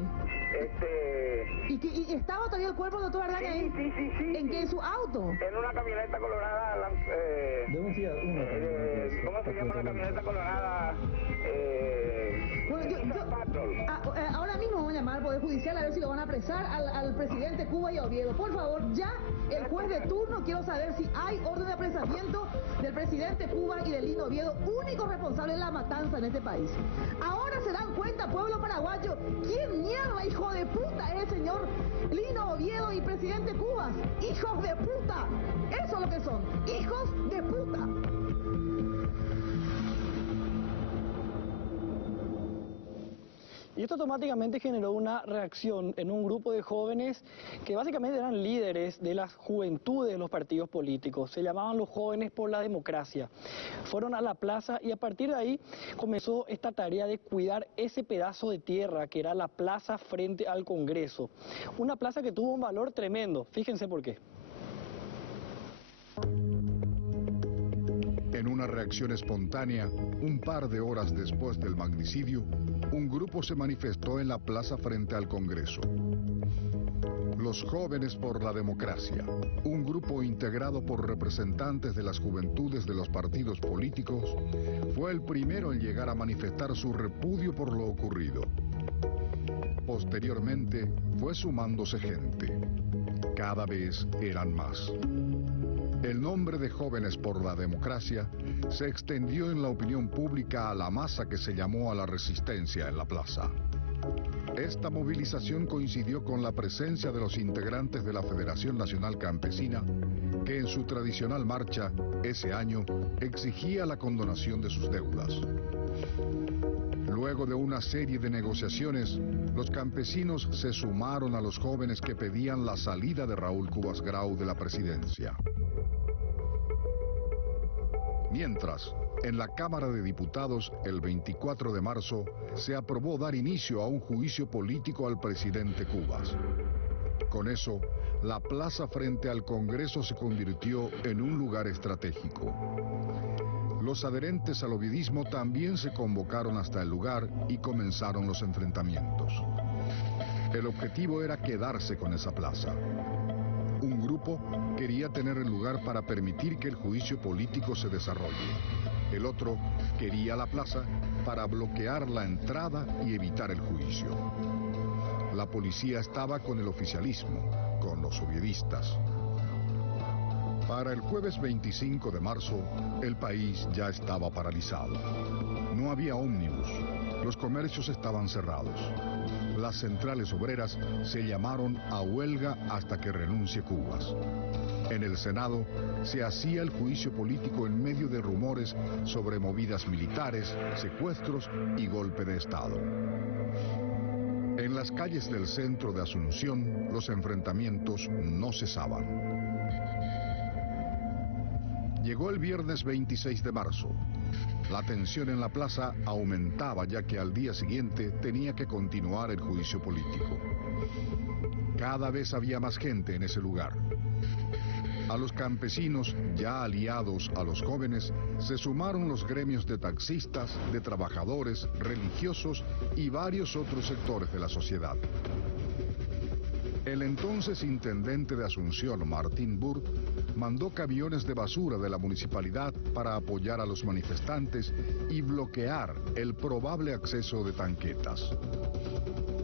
¿Y estaba todavía el cuerpo del doctor Argaña ahí? Sí. ¿En qué? ¿En su auto? En una camioneta colorada. ¿Cómo se llama la camioneta colorada? Bueno, ahora mismo voy a llamar al Poder Judicial a ver si lo van a apresar al presidente Cuba y a Oviedo. Por favor, ya el juez de turno, quiero saber si hay orden de apresamiento del presidente Cuba y de Lino Oviedo, único responsable de la matanza en este país. Ahora se dan cuenta, pueblo paraguayo, ¿quién mierda, hijo de puta, es el señor Lino Oviedo y presidente Cuba? ¡Hijos de puta! Eso es lo que son, hijos de puta. Y esto automáticamente generó una reacción en un grupo de jóvenes que básicamente eran líderes de las juventudes de los partidos políticos. Se llamaban los Jóvenes por la Democracia. Fueron a la plaza y a partir de ahí comenzó esta tarea de cuidar ese pedazo de tierra que era la plaza frente al Congreso. Una plaza que tuvo un valor tremendo. Fíjense por qué. En una reacción espontánea, un par de horas después del magnicidio, un grupo se manifestó en la plaza frente al Congreso. Los Jóvenes por la Democracia, un grupo integrado por representantes de las juventudes de los partidos políticos, fue el primero en llegar a manifestar su repudio por lo ocurrido. Posteriormente fue sumándose gente. Cada vez eran más. El nombre de Jóvenes por la Democracia se extendió en la opinión pública a la masa que se llamó a la resistencia en la plaza. Esta movilización coincidió con la presencia de los integrantes de la Federación Nacional Campesina, que en su tradicional marcha, ese año, exigía la condonación de sus deudas. Luego de una serie de negociaciones, los campesinos se sumaron a los jóvenes que pedían la salida de Raúl Cubas Grau de la presidencia. Mientras, en la Cámara de Diputados, el 24 de marzo, se aprobó dar inicio a un juicio político al presidente Cubas. Con eso, la plaza frente al Congreso se convirtió en un lugar estratégico. Los adherentes al ovidismo también se convocaron hasta el lugar y comenzaron los enfrentamientos. El objetivo era quedarse con esa plaza. Un grupo quería tener el lugar para permitir que el juicio político se desarrolle. El otro quería la plaza para bloquear la entrada y evitar el juicio. La policía estaba con el oficialismo, con los oviedistas. Para el jueves 25 de marzo, el país ya estaba paralizado. No había ómnibus, los comercios estaban cerrados. Las centrales obreras se llamaron a huelga hasta que renuncie Cubas. En el Senado se hacía el juicio político en medio de rumores sobre movidas militares, secuestros y golpe de Estado. En las calles del centro de Asunción, los enfrentamientos no cesaban. Llegó el viernes 26 de marzo. La tensión en la plaza aumentaba ya que al día siguiente tenía que continuar el juicio político. Cada vez había más gente en ese lugar. A los campesinos, ya aliados a los jóvenes, se sumaron los gremios de taxistas, de trabajadores, religiosos y varios otros sectores de la sociedad. El entonces intendente de Asunción, Martín Burt, mandó camiones de basura de la municipalidad para apoyar a los manifestantes y bloquear el probable acceso de tanquetas.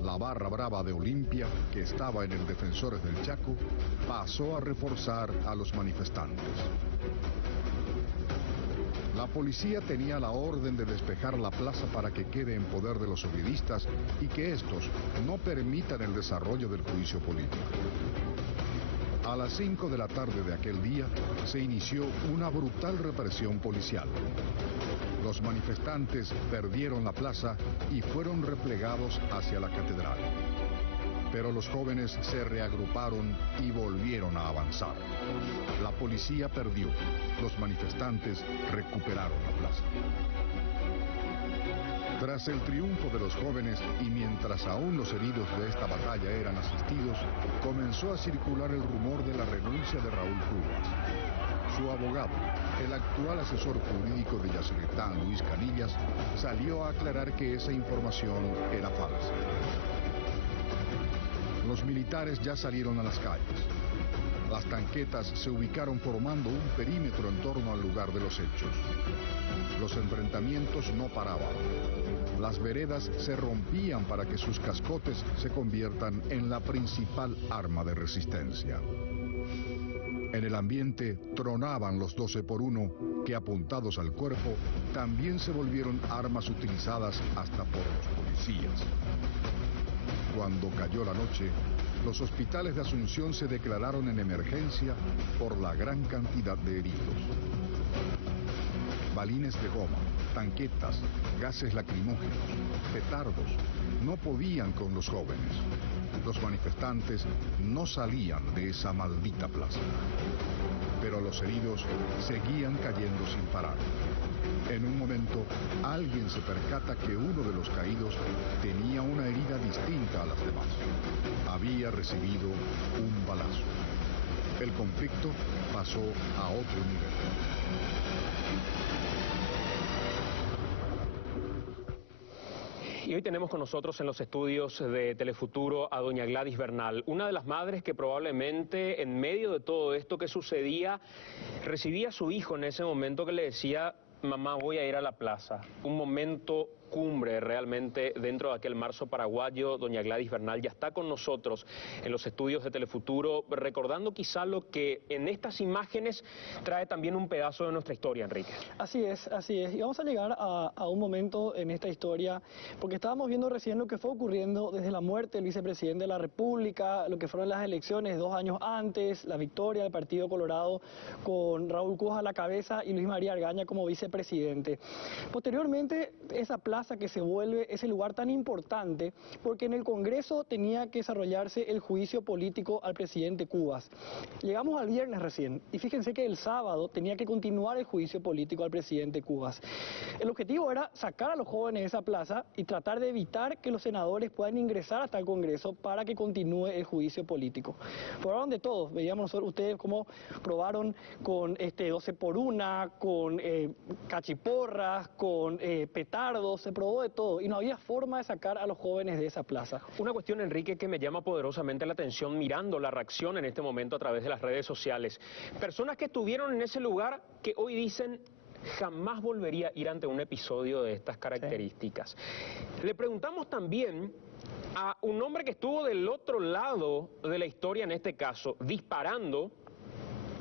La barra brava de Olimpia, que estaba en el Defensores del Chaco, pasó a reforzar a los manifestantes. La policía tenía la orden de despejar la plaza para que quede en poder de los oviedistas y que estos no permitan el desarrollo del juicio político. A las 5 de la tarde de aquel día se inició una brutal represión policial. Los manifestantes perdieron la plaza y fueron replegados hacia la catedral. Pero los jóvenes se reagruparon y volvieron a avanzar. La policía perdió, los manifestantes recuperaron la plaza. Tras el triunfo de los jóvenes y mientras aún los heridos de esta batalla eran asistidos, comenzó a circular el rumor de la renuncia de Raúl Cubas. Su abogado, el actual asesor jurídico de Yacyretá, Luis Canillas, salió a aclarar que esa información era falsa. Los militares ya salieron a las calles. Las tanquetas se ubicaron formando un perímetro en torno al lugar de los hechos. Los enfrentamientos no paraban. Las veredas se rompían para que sus cascotes se conviertan en la principal arma de resistencia. En el ambiente tronaban los 12 por 1 que, apuntados al cuerpo, también se volvieron armas utilizadas hasta por los policías. Cuando cayó la noche, los hospitales de Asunción se declararon en emergencia por la gran cantidad de heridos. Balines de goma, tanquetas, gases lacrimógenos, petardos, no podían con los jóvenes. Los manifestantes no salían de esa maldita plaza. Pero los heridos seguían cayendo sin parar. En un momento, alguien se percata que uno de los caídos tenía una herida distinta a las demás. Había recibido un balazo. El conflicto pasó a otro nivel. Y hoy tenemos con nosotros en los estudios de Telefuturo a doña Gladys Bernal, una de las madres que probablemente en medio de todo esto que sucedía, recibía a su hijo en ese momento que le decía: mamá, voy a ir a la plaza. Un momento cumbre realmente dentro de aquel marzo paraguayo. Doña Gladys Bernal ya está con nosotros en los estudios de Telefuturo, recordando quizá lo que en estas imágenes trae también un pedazo de nuestra historia, Enrique. Así es, así es. Y vamos a llegar a un momento en esta historia, porque estábamos viendo recién lo que fue ocurriendo desde la muerte del vicepresidente de la República, lo que fueron las elecciones 2 años antes, la victoria del Partido Colorado con Raúl Cujas a la cabeza y Luis María Argaña como vicepresidente. Posteriormente, esa plaza que se vuelve ese lugar tan importante, porque en el Congreso tenía que desarrollarse el juicio político al presidente Cubas. Llegamos al viernes recién, y fíjense que el sábado tenía que continuar el juicio político al presidente Cubas. El objetivo era sacar a los jóvenes de esa plaza y tratar de evitar que los senadores puedan ingresar hasta el Congreso para que continúe el juicio político. Probaron de todo, veíamos nosotros, ustedes cómo probaron con 12 por 1, con cachiporras, con petardos, se probó de todo y no había forma de sacar a los jóvenes de esa plaza. Una cuestión, Enrique, que me llama poderosamente la atención mirando la reacción en este momento a través de las redes sociales. Personas que estuvieron en ese lugar que hoy dicen: jamás volvería a ir ante un episodio de estas características. Sí. Le preguntamos también a un hombre que estuvo del otro lado de la historia, en este caso, disparando,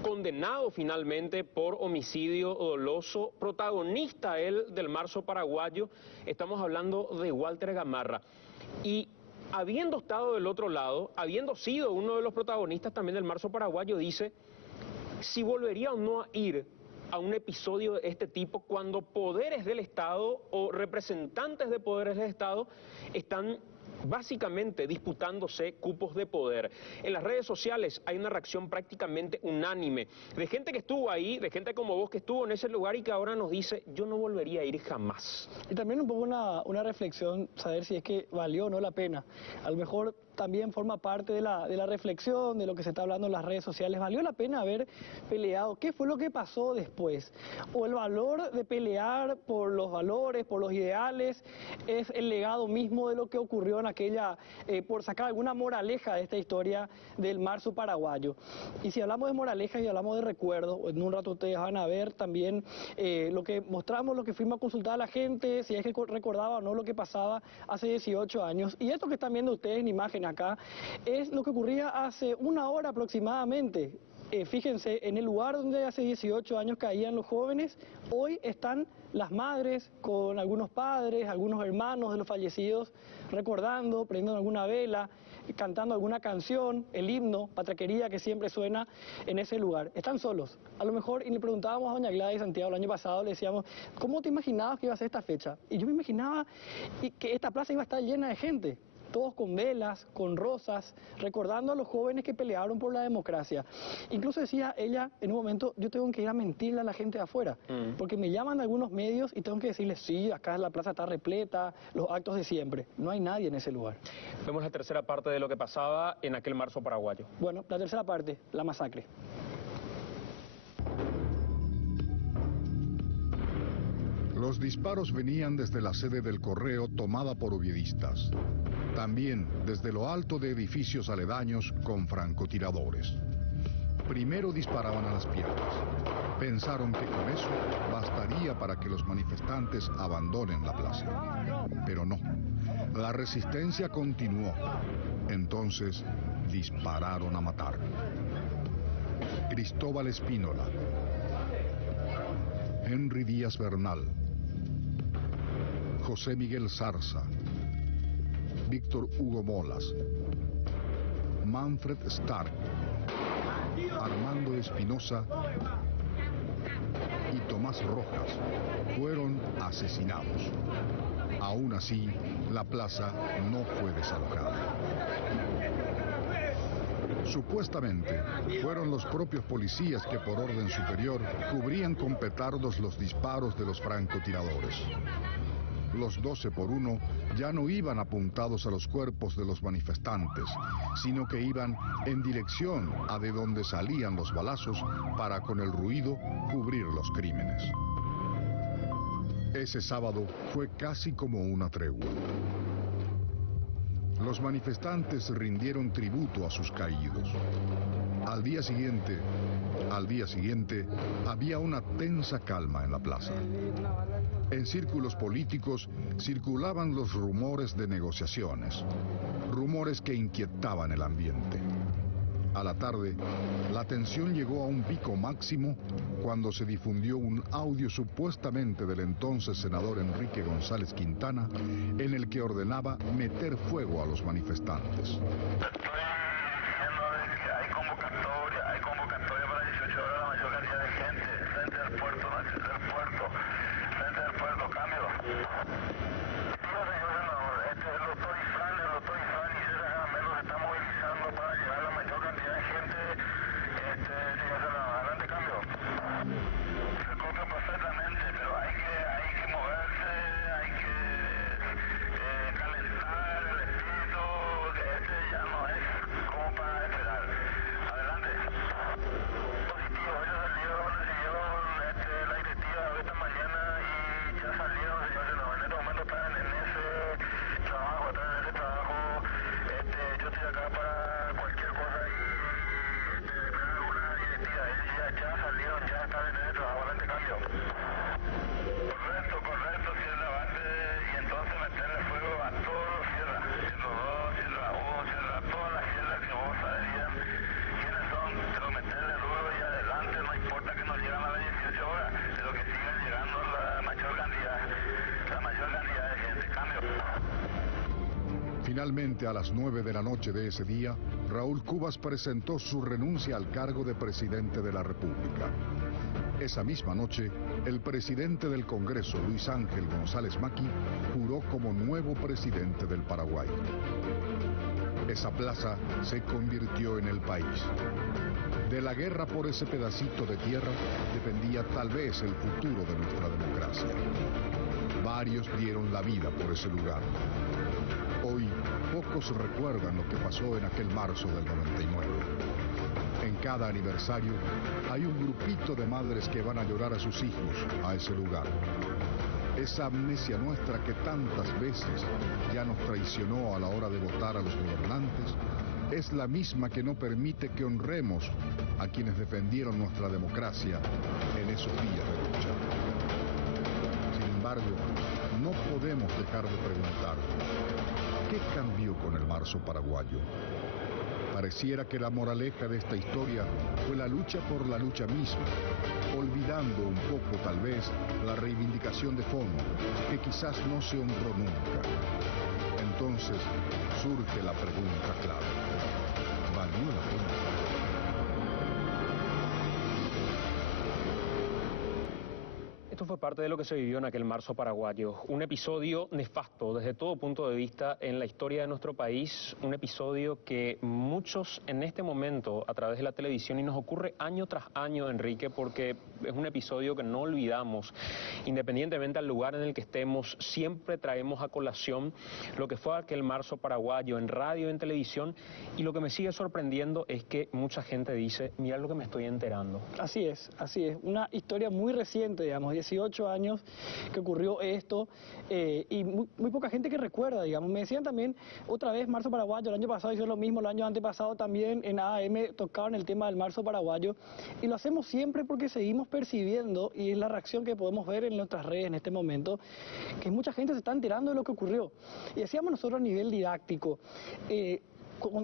condenado finalmente por homicidio doloso, protagonista él del marzo paraguayo. Estamos hablando de Walter Gamarra. Y habiendo estado del otro lado, habiendo sido uno de los protagonistas también del marzo paraguayo, dice si volvería o no a ir a un episodio de este tipo cuando poderes del Estado o representantes de poderes del Estado están básicamente disputándose cupos de poder. En las redes sociales hay una reacción prácticamente unánime de gente que estuvo ahí, de gente como vos que estuvo en ese lugar y que ahora nos dice: yo no volvería a ir jamás. Y también un poco una reflexión, saber si es que valió o no la pena. A lo mejor también forma parte de la reflexión, de lo que se está hablando en las redes sociales. ¿Valió la pena haber peleado? ¿Qué fue lo que pasó después? ¿O el valor de pelear por los valores, por los ideales, es el legado mismo de lo que ocurrió en aquella, por sacar alguna moraleja de esta historia del marzo paraguayo? Y si hablamos de moralejas y hablamos de recuerdos, en un rato ustedes van a ver también lo que mostramos, lo que fuimos a consultar a la gente, si es que recordaba o no lo que pasaba hace 18 años. Y esto que están viendo ustedes en imagen acá es lo que ocurría hace 1 hora aproximadamente. Fíjense, en el lugar donde hace 18 años caían los jóvenes, hoy están las madres con algunos padres, algunos hermanos de los fallecidos, recordando, prendiendo alguna vela, cantando alguna canción, el himno, Patraquería, que siempre suena en ese lugar. Están solos. A lo mejor, y le preguntábamos a doña Gladys Santiago el año pasado, le decíamos: ¿cómo te imaginabas que iba a ser esta fecha? Y yo me imaginaba que esta plaza iba a estar llena de gente, todos con velas, con rosas, recordando a los jóvenes que pelearon por la democracia. Incluso decía ella en un momento: yo tengo que ir a mentirle a la gente de afuera, porque me llaman algunos medios y tengo que decirles: sí, acá la plaza está repleta, los actos de siempre. No hay nadie en ese lugar. Vemos la tercera parte de lo que pasaba en aquel marzo paraguayo. Bueno, la tercera parte, la masacre. Los disparos venían desde la sede del Correo tomada por oviedistas. También desde lo alto de edificios aledaños con francotiradores. Primero disparaban a las piernas. Pensaron que con eso bastaría para que los manifestantes abandonen la plaza. Pero no. La resistencia continuó. Entonces dispararon a matar. Cristóbal Espínola, Henry Díaz Bernal, José Miguel Zarza, Víctor Hugo Molas, Manfred Stark, Armando Espinosa y Tomás Rojas fueron asesinados. Aún así, la plaza no fue desalojada. Supuestamente, fueron los propios policías que por orden superior cubrían con petardos los disparos de los francotiradores. Los 12 por 1 ya no iban apuntados a los cuerpos de los manifestantes, sino que iban en dirección a de donde salían los balazos para, con el ruido, cubrir los crímenes. Ese sábado fue casi como una tregua. Los manifestantes rindieron tributo a sus caídos. Al día siguiente, había una tensa calma en la plaza. En círculos políticos circulaban los rumores de negociaciones, rumores que inquietaban el ambiente. A la tarde, la tensión llegó a un pico máximo cuando se difundió un audio supuestamente del entonces senador Enrique González Quintana, en el que ordenaba meter fuego a los manifestantes. Hay convocatoria para 18 horas, la mayor cantidad de gente, frente al puerto, cambio. Digo, señor senador, el doctor Ifrán y César Gamero se están movilizando para llevar la mayor cantidad de gente, señor senador, adelante, cambio. Se copia perfectamente, pero hay que moverse, hay que calentar el espíritu, que ya no es como para esperar. Adelante. Positivo, ellos recibieron la directiva de esta mañana y ya salieron, señor senador. En este momento están en ese trabajo, yo estoy acá para cualquier cosa y dar alguna directiva. Ellos ya salieron, ya están en ese trabajo, adelante, cambio. Correcto, Sierra Bate, y entonces meterle fuego a todos los sierras, Sierra 2, Sierra 1, Sierra, todas las sierras que vos sabrían quiénes son, pero meterle duro y adelante, no importa que no llegan a las 18 horas, pero que sigan llegando la mayor cantidad de gente. Cambio. Finalmente, a las 9 de la noche de ese día, Raúl Cubas presentó su renuncia al cargo de presidente de la República. Esa misma noche, el presidente del Congreso, Luis Ángel González Maqui, juró como nuevo presidente del Paraguay. Esa plaza se convirtió en el país. De la guerra por ese pedacito de tierra dependía tal vez el futuro de nuestra democracia. Varios dieron la vida por ese lugar. Hoy, pocos recuerdan lo que pasó en aquel marzo del 99. En cada aniversario, hay un grupito de madres que van a llorar a sus hijos a ese lugar. Esa amnesia nuestra que tantas veces ya nos traicionó a la hora de votar a los gobernantes, es la misma que no permite que honremos a quienes defendieron nuestra democracia en esos días de lucha. Sin embargo, no podemos dejar de preguntar, ¿qué cambió con el marzo paraguayo? Pareciera que la moraleja de esta historia fue la lucha por la lucha misma, olvidando un poco tal vez la reivindicación de fondo, que quizás no se honró nunca. Entonces surge la pregunta clave: ¿valió la pena? Esto fue parte de lo que se vivió en aquel marzo paraguayo, un episodio nefasto desde todo punto de vista en la historia de nuestro país, un episodio que muchos en este momento a través de la televisión, y nos ocurre año tras año, Enrique, porque es un episodio que no olvidamos, independientemente al lugar en el que estemos, siempre traemos a colación lo que fue aquel marzo paraguayo en radio, en televisión, y lo que me sigue sorprendiendo es que mucha gente dice, mira lo que me estoy enterando. Así es, una historia muy reciente, digamos, 18 años que ocurrió esto, y muy poca gente que recuerda, digamos. Me decían también, otra vez, marzo paraguayo, el año pasado hicieron lo mismo, el año antepasado también en AM tocaron el tema del marzo paraguayo, y lo hacemos siempre porque seguimos percibiendo, y es la reacción que podemos ver en nuestras redes en este momento, que mucha gente se está enterando de lo que ocurrió. Y decíamos nosotros a nivel didáctico,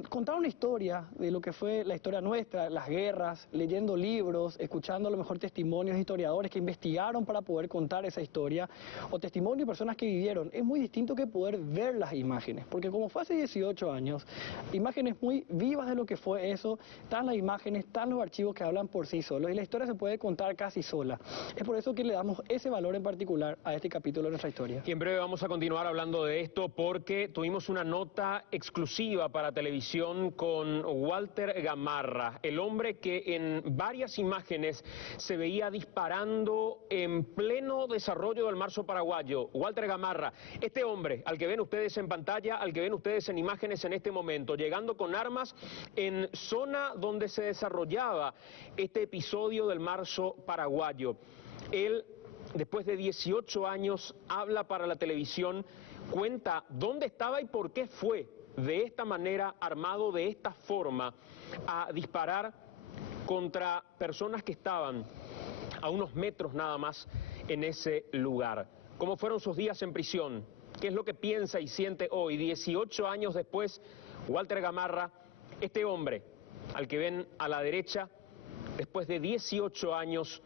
contar una historia de lo que fue la historia nuestra, las guerras, leyendo libros, escuchando a lo mejor testimonios de historiadores que investigaron para poder contar esa historia, o testimonios de personas que vivieron, es muy distinto que poder ver las imágenes, porque como fue hace 18 años, imágenes muy vivas de lo que fue eso, están las imágenes, están los archivos que hablan por sí solos, y la historia se puede contar casi sola. Es por eso que le damos ese valor en particular a este capítulo de nuestra historia. Y en breve vamos a continuar hablando de esto porque tuvimos una nota exclusiva para televisión con Walter Gamarra, el hombre que en varias imágenes se veía disparando en pleno desarrollo del marzo paraguayo. Walter Gamarra, este hombre al que ven ustedes en pantalla, al que ven ustedes en imágenes en este momento, llegando con armas en zona donde se desarrollaba este episodio del marzo paraguayo. Él, después de 18 años, habla para la televisión, cuenta dónde estaba y por qué fue de esta manera, armado de esta forma, a disparar contra personas que estaban a unos metros nada más en ese lugar. cómo fueron sus días en prisión, qué es lo que piensa y siente hoy, 18 años después. Walter Gamarra, este hombre al que ven a la derecha, después de 18 años,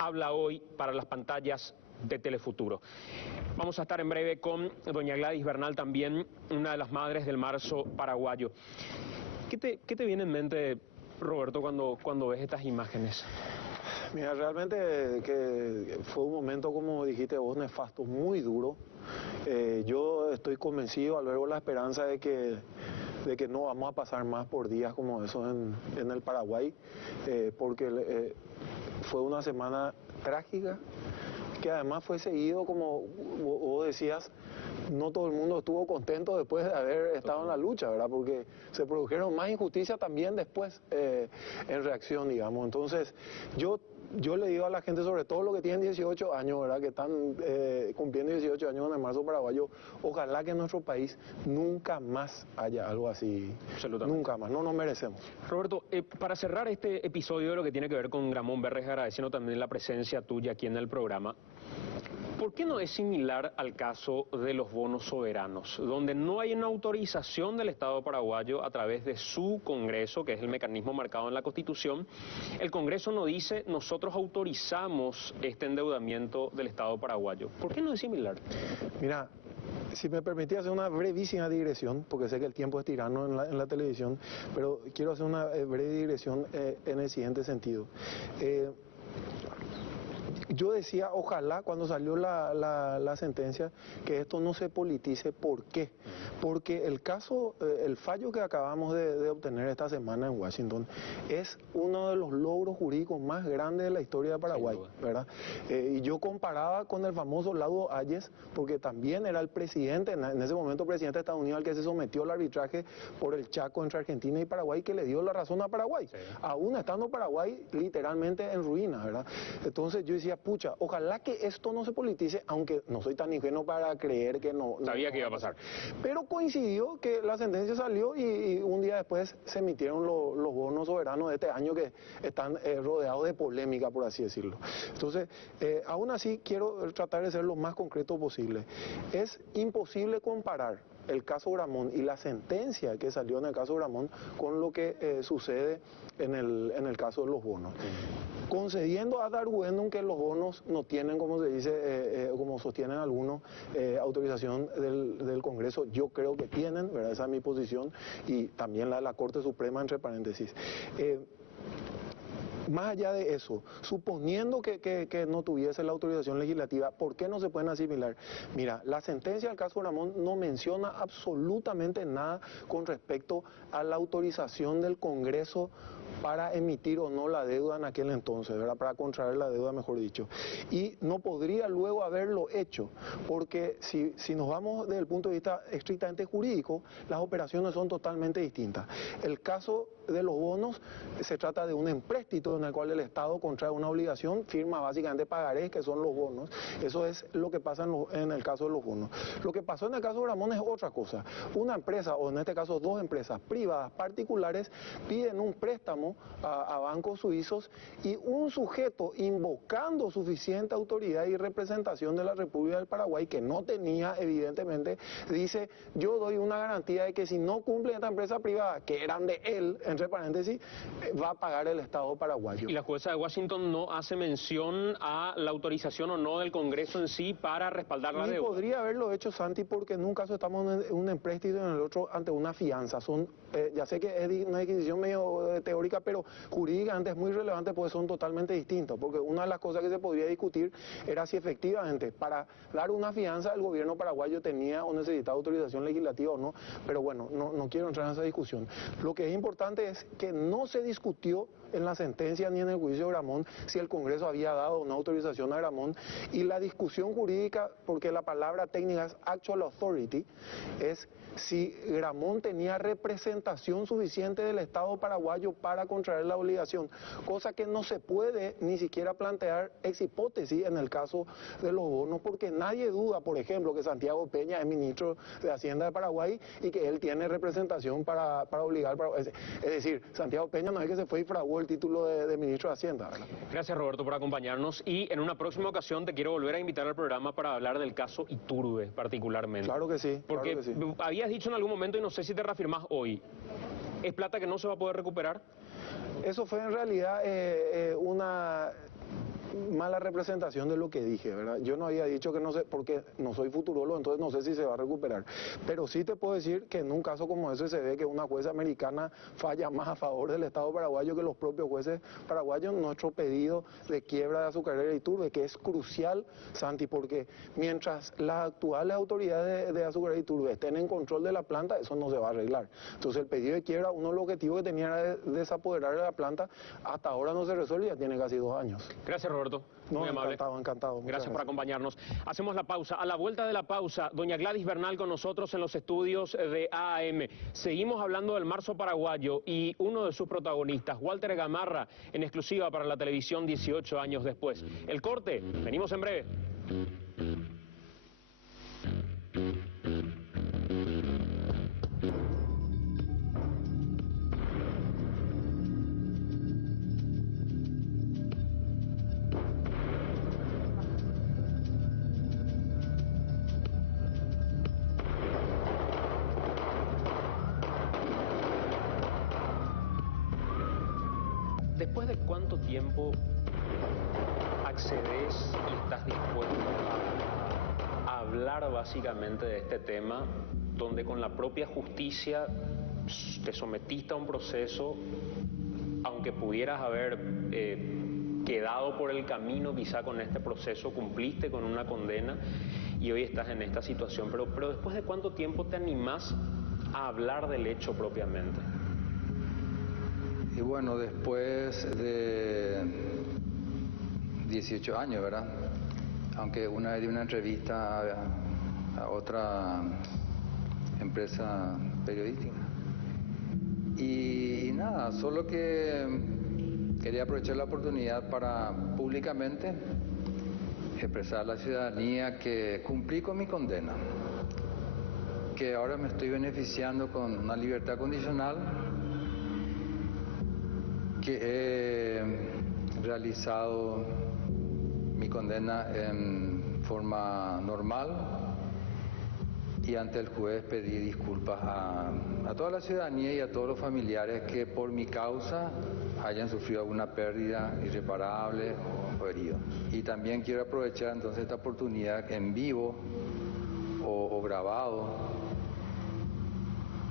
habla hoy para las pantallas de Telefuturo. Vamos a estar en breve con doña Gladys Bernal, también una de las madres del marzo paraguayo. ¿Qué te viene en mente, Roberto, cuando ves estas imágenes? Mira, realmente que fue un momento, como dijiste vos, nefasto, muy duro. Yo estoy convencido, albergo la esperanza de que no vamos a pasar más por días como esos en el Paraguay, porque fue una semana trágica, que además fue seguido, como vos decías, no todo el mundo estuvo contento después de haber estado en la lucha, ¿verdad? Porque se produjeron más injusticias también después en reacción, digamos. Entonces, yo le digo a la gente, sobre todo los que tienen 18 años, ¿verdad? Que están cumpliendo 18 años en el marzo paraguayo, ojalá que en nuestro país nunca más haya algo así. Nunca más, no nos merecemos. Roberto, para cerrar este episodio de lo que tiene que ver con Gramón Berres, agradeciendo también la presencia tuya aquí en el programa, ¿por qué no es similar al caso de los bonos soberanos, donde no hay una autorización del Estado paraguayo a través de su Congreso, que es el mecanismo marcado en la Constitución? El Congreso no dice, nosotros autorizamos este endeudamiento del Estado paraguayo. ¿Por qué no es similar? Mira, si me permitís hacer una brevísima digresión, porque sé que el tiempo es tirano en la televisión, pero quiero hacer una breve digresión en el siguiente sentido. Yo decía, ojalá cuando salió la sentencia, que esto no se politice. ¿Por qué? Porque el fallo que acabamos de obtener esta semana en Washington es uno de los logros jurídicos más grandes de la historia de Paraguay, ¿verdad? Y yo comparaba con el famoso laudo Hayes, porque también era el presidente, en ese momento presidente de Estados Unidos, al que se sometió al arbitraje por el Chaco entre Argentina y Paraguay, que le dio la razón a Paraguay, aún estando Paraguay literalmente en ruinas, ¿verdad? Entonces yo decía, pucha, ojalá que esto no se politice, aunque no soy tan ingenuo para creer que no. Sabía que iba a pasar. Pero coincidió que la sentencia salió y un día después se emitieron los bonos soberanos de este año, que están rodeados de polémica, por así decirlo. Entonces, aún así quiero tratar de ser lo más concreto posible. Es imposible comparar el caso Gramón y la sentencia que salió en el caso Gramón con lo que sucede en el caso de los bonos. Concediendo ad arguendum que los bonos no tienen, como se dice, como sostienen algunos, autorización del Congreso, yo creo que tienen, ¿verdad? Esa es mi posición, y también la de la Corte Suprema, entre paréntesis. Más allá de eso, suponiendo que no tuviese la autorización legislativa, ¿por qué no se pueden asimilar? Mira, la sentencia del caso Gramón no menciona absolutamente nada con respecto a la autorización del Congreso para emitir o no la deuda en aquel entonces, ¿verdad? Para contraer la deuda, mejor dicho. Y no podría luego haberlo hecho, porque si nos vamos desde el punto de vista estrictamente jurídico, las operaciones son totalmente distintas. El caso de los bonos se trata de un empréstito en el cual el Estado contrae una obligación, firma básicamente pagarés, que son los bonos. Eso es lo que pasa en el caso de los bonos. Lo que pasó en el caso de Gramón es otra cosa. Una empresa, o en este caso dos empresas privadas particulares, piden un préstamo a bancos suizos, y un sujeto, invocando suficiente autoridad y representación de la República del Paraguay, que no tenía evidentemente, dice, yo doy una garantía de que si no cumple esta empresa privada, que eran de él, entre paréntesis, va a pagar el Estado paraguayo. ¿Y la jueza de Washington no hace mención a la autorización o no del Congreso en sí para respaldar la deuda? Podría haberlo hecho, Santi, porque en un caso estamos en un empréstito y en el otro ante una fianza. Ya sé que es una adquisición medio teórica, pero jurídicamente es muy relevante, porque son totalmente distintos. Porque una de las cosas que se podría discutir era si efectivamente para dar una fianza el gobierno paraguayo tenía o necesitaba autorización legislativa o no. Pero bueno, no quiero entrar en esa discusión. Lo que es importante es que no se discutió en la sentencia ni en el juicio de Gramón si el Congreso había dado una autorización a Gramón, y la discusión jurídica, porque la palabra técnica es actual authority, es si Gramón tenía representación suficiente del Estado paraguayo para contraer la obligación, cosa que no se puede ni siquiera plantear ex hipótesis en el caso de los bonos, porque nadie duda, por ejemplo, que Santiago Peña es ministro de Hacienda de Paraguay y que él tiene representación para obligar. Es decir, Santiago Peña no es que se fue y fraguó el título de de ministro de Hacienda, ¿verdad? Gracias, Roberto, por acompañarnos, y en una próxima ocasión te quiero volver a invitar al programa para hablar del caso Iturbe particularmente. Claro que sí. Porque claro que sí. habías dicho en algún momento, y no sé si te reafirmás hoy, ¿es plata que no se va a poder recuperar? Eso fue en realidad una mala representación de lo que dije, ¿verdad? Yo no había dicho que no sé, porque no soy futurólogo, entonces no sé si se va a recuperar. Pero sí te puedo decir que en un caso como ese se ve que una jueza americana falla más a favor del Estado paraguayo que los propios jueces paraguayos. Nuestro pedido de quiebra de Azucarera Iturbe, que es crucial, Santi, porque mientras las actuales autoridades de Azucarera Iturbe estén en control de la planta, eso no se va a arreglar. Entonces el pedido de quiebra, uno de los objetivos que tenía era desapoderar de la planta, hasta ahora no se resuelve, ya tiene casi 2 años. Gracias, Roberto. Muy amable. Encantado. Gracias por acompañarnos. Hacemos la pausa. A la vuelta de la pausa, doña Gladys Bernal con nosotros en los estudios de AAM. Seguimos hablando del marzo paraguayo y uno de sus protagonistas, Walter Gamarra, en exclusiva para la televisión 18 años después. El corte, venimos en breve. ¿Después de cuánto tiempo accedes y estás dispuesto a hablar básicamente de este tema, donde con la propia justicia te sometiste a un proceso, aunque pudieras haber quedado por el camino quizá con este proceso, cumpliste con una condena y hoy estás en esta situación, pero después de cuánto tiempo te animás a hablar del hecho propiamente? Y bueno, después de 18 años, ¿verdad? Aunque una vez di una entrevista a otra empresa periodística. Y nada, solo que quería aprovechar la oportunidad para públicamente expresar a la ciudadanía que cumplí con mi condena, que ahora me estoy beneficiando con una libertad condicional, que he realizado mi condena en forma normal y ante el juez pedí disculpas a toda la ciudadanía y a todos los familiares que por mi causa hayan sufrido alguna pérdida irreparable o herido. Y también quiero aprovechar entonces esta oportunidad en vivo o grabado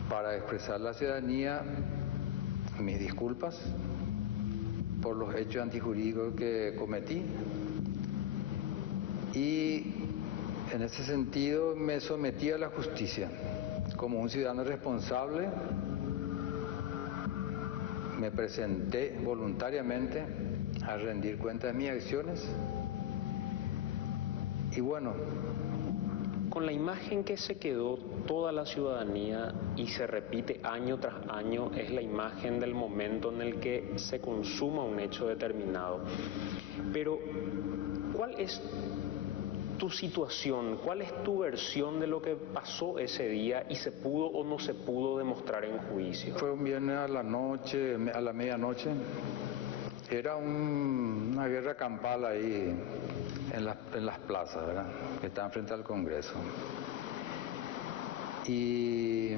para expresar a la ciudadanía mis disculpas por los hechos antijurídicos que cometí, y en ese sentido me sometí a la justicia. Como un ciudadano responsable, me presenté voluntariamente a rendir cuenta de mis acciones y bueno. Con la imagen que se quedó toda la ciudadanía y se repite año tras año es la imagen del momento en el que se consuma un hecho determinado. Pero, ¿cuál es tu situación? ¿Cuál es tu versión de lo que pasó ese día y se pudo o no se pudo demostrar en juicio? Fue un viernes a la noche, a la medianoche. Era una guerra campal ahí en las plazas, ¿verdad? Que estaban frente al Congreso. Y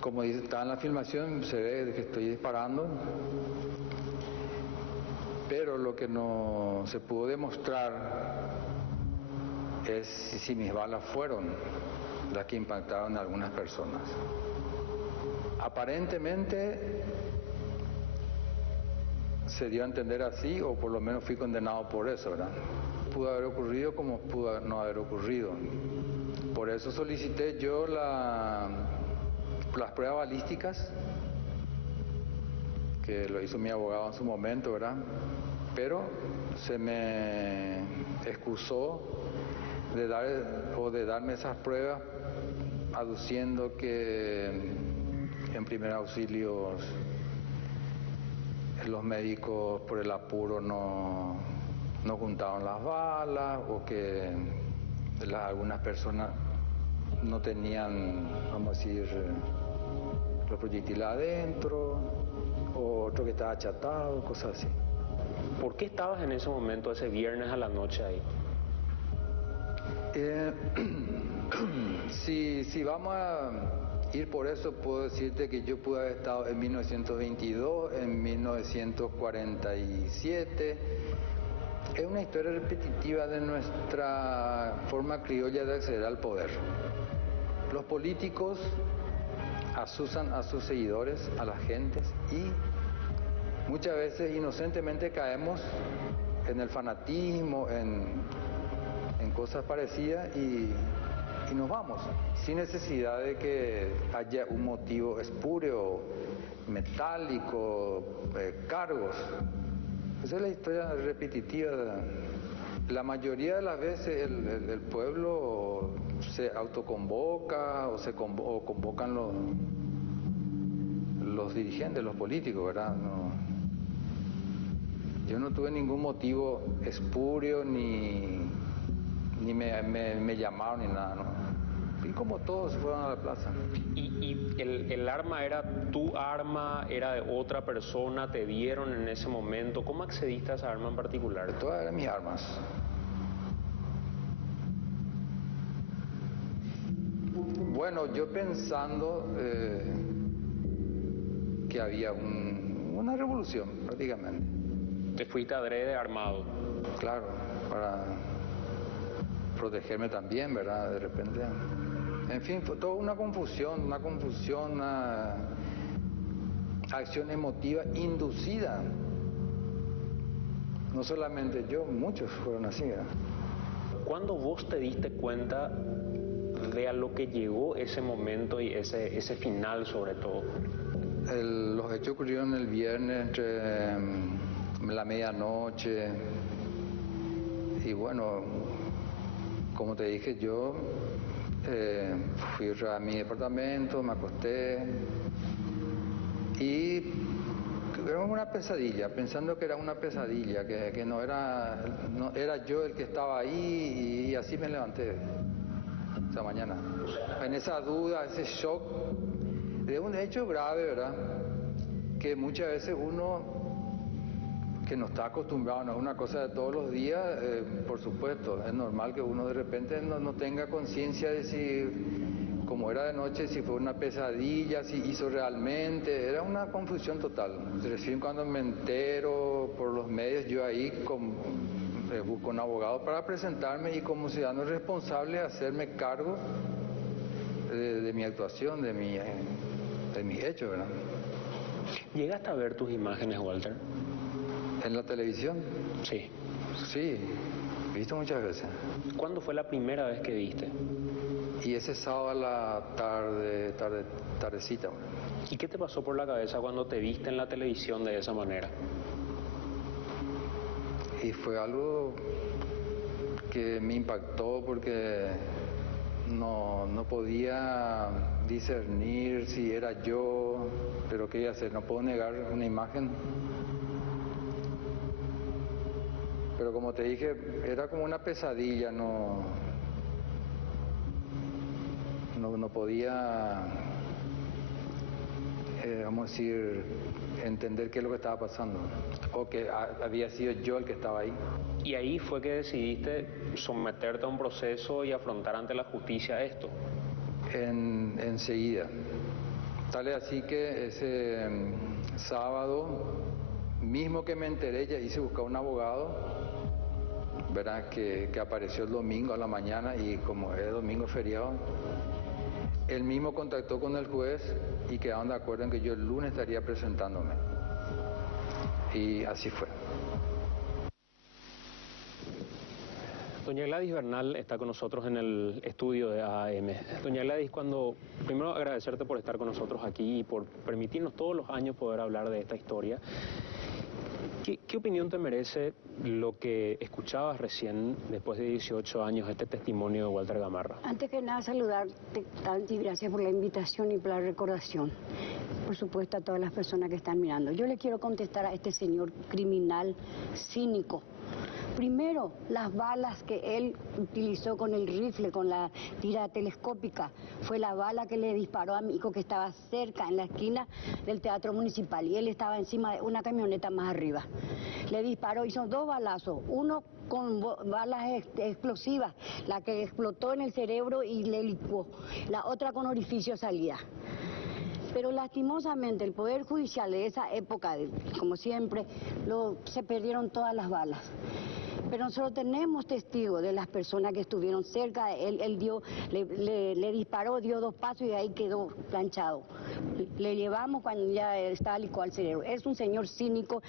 como dice, está en la filmación, se ve que estoy disparando, pero lo que no se pudo demostrar es si mis balas fueron las que impactaron a algunas personas. Aparentemente se dio a entender así, o por lo menos fui condenado por eso, ¿verdad? Pudo haber ocurrido como pudo no haber ocurrido. Por eso solicité yo las pruebas balísticas, que lo hizo mi abogado en su momento, ¿verdad? Pero se me excusó de darme esas pruebas, aduciendo que en primer auxilio los médicos por el apuro no juntaban las balas, o que algunas personas no tenían, vamos a decir, los proyectiles adentro, o otro que estaba achatado, cosas así. ¿Por qué estabas en ese momento, ese viernes a la noche ahí? Si vamos a ir por eso, puedo decirte que yo pude haber estado en 1922, en 1947. Es una historia repetitiva de nuestra forma criolla de acceder al poder. Los políticos asusan a sus seguidores, a las gentes, y muchas veces inocentemente caemos en el fanatismo, en cosas parecidas y nos vamos, sin necesidad de que haya un motivo espúreo, metálico, cargos. Esa es la historia repetitiva. La mayoría de las veces el pueblo se autoconvoca o convocan los dirigentes, los políticos, ¿verdad? Yo no tuve ningún motivo espurio ni me llamaron ni nada, ¿no? Y como todos fueron a la plaza. ¿Y el arma era tu arma, era de otra persona, te dieron en ese momento? ¿Cómo accediste a esa arma en particular? Todas eran mis armas. Bueno, yo pensando que había una revolución prácticamente. ¿Te fuiste adrede armado? Claro, para protegerme también, ¿verdad? De repente. En fin, fue toda una confusión, una acción emotiva inducida. No solamente yo, muchos fueron así, ¿verdad? ¿Cuándo vos te diste cuenta de a lo que llegó ese momento y ese final sobre todo? Los hechos ocurrieron el viernes entre la medianoche y bueno, como te dije, yo fui a mi departamento, me acosté y era una pesadilla, pensando que era una pesadilla, que no era yo el que estaba ahí, y así me levanté esa mañana. En esa duda, ese shock de un hecho grave, ¿verdad? Que muchas veces uno que no está acostumbrado, no es una cosa de todos los días, por supuesto, es normal que uno de repente no tenga conciencia de si, como era de noche, si fue una pesadilla, si hizo realmente, era una confusión total. Recién cuando me entero por los medios, yo ahí busco un abogado para presentarme y como ciudadano responsable hacerme cargo de mi actuación, de mis hechos, ¿verdad? ¿Llegaste a ver tus imágenes, Walter? ¿En la televisión? Sí. Sí, he visto muchas veces. ¿Cuándo fue la primera vez que viste? Y ese sábado a la tardecita. ¿Y qué te pasó por la cabeza cuando te viste en la televisión de esa manera? Y fue algo que me impactó porque no podía discernir si era yo, pero qué iba a hacer, no puedo negar una imagen. Pero como te dije, era como una pesadilla, no podía, vamos a decir, entender qué es lo que estaba pasando, o que había sido yo el que estaba ahí. Y ahí fue que decidiste someterte a un proceso y afrontar ante la justicia esto. Enseguida. Tal es así que ese sábado, mismo que me enteré, ya hice buscar un abogado, ¿verdad? Que apareció el domingo a la mañana y como es domingo feriado, él mismo contactó con el juez y quedaron de acuerdo en que yo el lunes estaría presentándome. Y así fue. Doña Gladys Bernal está con nosotros en el estudio de AAM. Doña Gladys, primero agradecerte por estar con nosotros aquí y por permitirnos todos los años poder hablar de esta historia. ¿Qué opinión te merece lo que escuchabas recién, después de 18 años, este testimonio de Walter Gamarra? Antes que nada, saludarte, Tanti, gracias por la invitación y por la recordación. Por supuesto, a todas las personas que están mirando. Yo le quiero contestar a este señor criminal, cínico, Primero, las balas que él utilizó con el rifle, con la tira telescópica, fue la bala que le disparó a mi hijo que estaba cerca, en la esquina del Teatro Municipal, y él estaba encima de una camioneta más arriba. Le disparó, hizo 2 balazos, uno con balas explosivas, la que explotó en el cerebro y le licuó, la otra con orificio salida. Pero lastimosamente el Poder Judicial de esa época, como siempre, se perdieron todas las balas. Pero nosotros tenemos testigos de las personas que estuvieron cerca de él. Él le disparó, dio 2 pasos y ahí quedó planchado. Le llevamos cuando ya estaba licuado el cerebro. Es un señor cínico.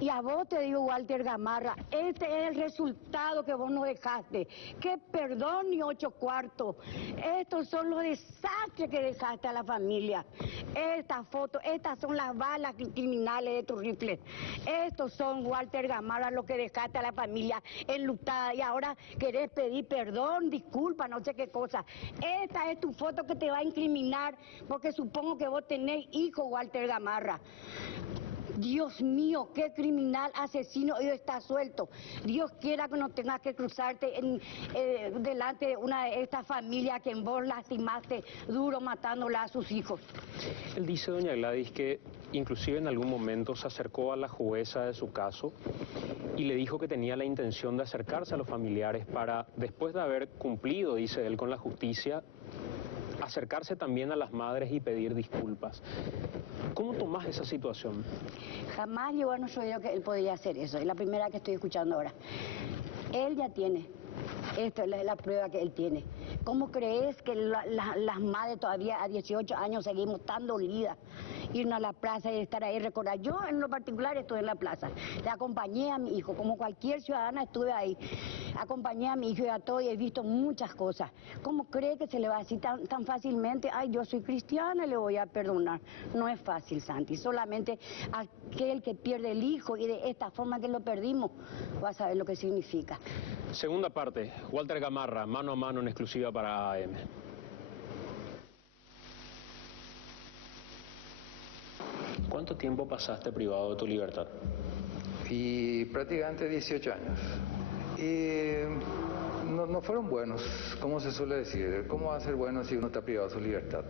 Y a vos te digo, Walter Gamarra, este es el resultado que vos nos dejaste. Que perdón ni 8 cuartos. Estos son los desastres que dejaste a la familia. Estas fotos, estas son las balas criminales de tu rifle. Estos son, Walter Gamarra, lo que dejaste a la familia enlutada, y ahora querés pedir perdón, disculpa, no sé qué cosa. Esta es tu foto que te va a incriminar, porque supongo que vos tenés hijo, Walter Gamarra. Dios mío, qué criminal, asesino, hoy está suelto. Dios quiera que no tengas que cruzarte delante de una de estas familias que en vos lastimaste duro matándola a sus hijos. Él dice, doña Gladys, que inclusive en algún momento se acercó a la jueza de su caso y le dijo que tenía la intención de acercarse a los familiares para, después de haber cumplido, dice él, con la justicia, acercarse también a las madres y pedir disculpas. ¿Cómo tomás esa situación? Jamás llegó a nuestro oído que él podía hacer eso. Es la primera que estoy escuchando ahora. Él ya tiene. Esto es la prueba que él tiene. ¿Cómo crees que las madres todavía a 18 años seguimos tan dolidas? Irnos a la plaza y estar ahí, recordar. Yo en lo particular estuve en la plaza. Le acompañé a mi hijo, como cualquier ciudadana estuve ahí. Acompañé a mi hijo y a todo y he visto muchas cosas. ¿Cómo cree que se le va así tan fácilmente? Ay, yo soy cristiana, le voy a perdonar. No es fácil, Santi. Solamente aquel que pierde el hijo y de esta forma que lo perdimos va a saber lo que significa. Segunda parte, Walter Gamarra, mano a mano en exclusiva para AM. ¿Cuánto tiempo pasaste privado de tu libertad? Y prácticamente 18 años. Y no fueron buenos, como se suele decir. ¿Cómo va a ser bueno si uno está privado de su libertad?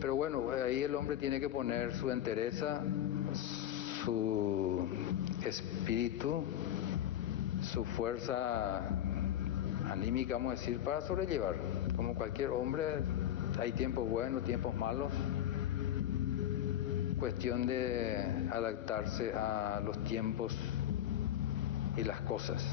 Pero bueno, ahí el hombre tiene que poner su entereza, su espíritu, su fuerza anímica, vamos a decir, para sobrellevar. Como cualquier hombre, hay tiempos buenos, tiempos malos. Cuestión de adaptarse a los tiempos y las cosas.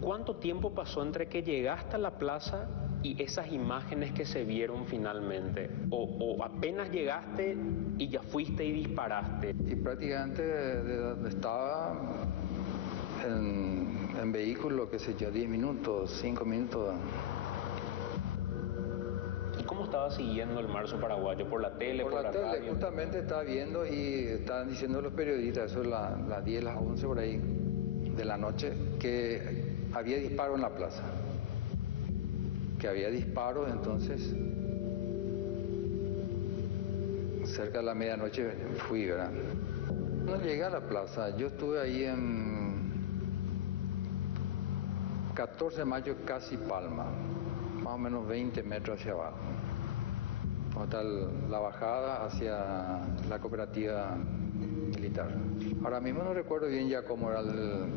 ¿Cuánto tiempo pasó entre que llegaste a la plaza y esas imágenes que se vieron finalmente? ¿O apenas llegaste y ya fuiste y disparaste? Y prácticamente de donde estaba en vehículo, qué sé yo, 10 minutos, 5 minutos. ¿Y cómo estaba siguiendo el marzo paraguayo? ¿Por la tele, por la tele, radio? Justamente estaba viendo y estaban diciendo los periodistas, eso es las 10, las 11 por ahí de la noche, que había disparo en la plaza. Que había disparos, entonces cerca de la medianoche fui, ¿verdad? No llegué a la plaza, yo estuve ahí en 14 de mayo, casi Palma, más o menos 20 metros hacia abajo. Donde está la bajada hacia la cooperativa militar. Ahora mismo no recuerdo bien ya cómo era,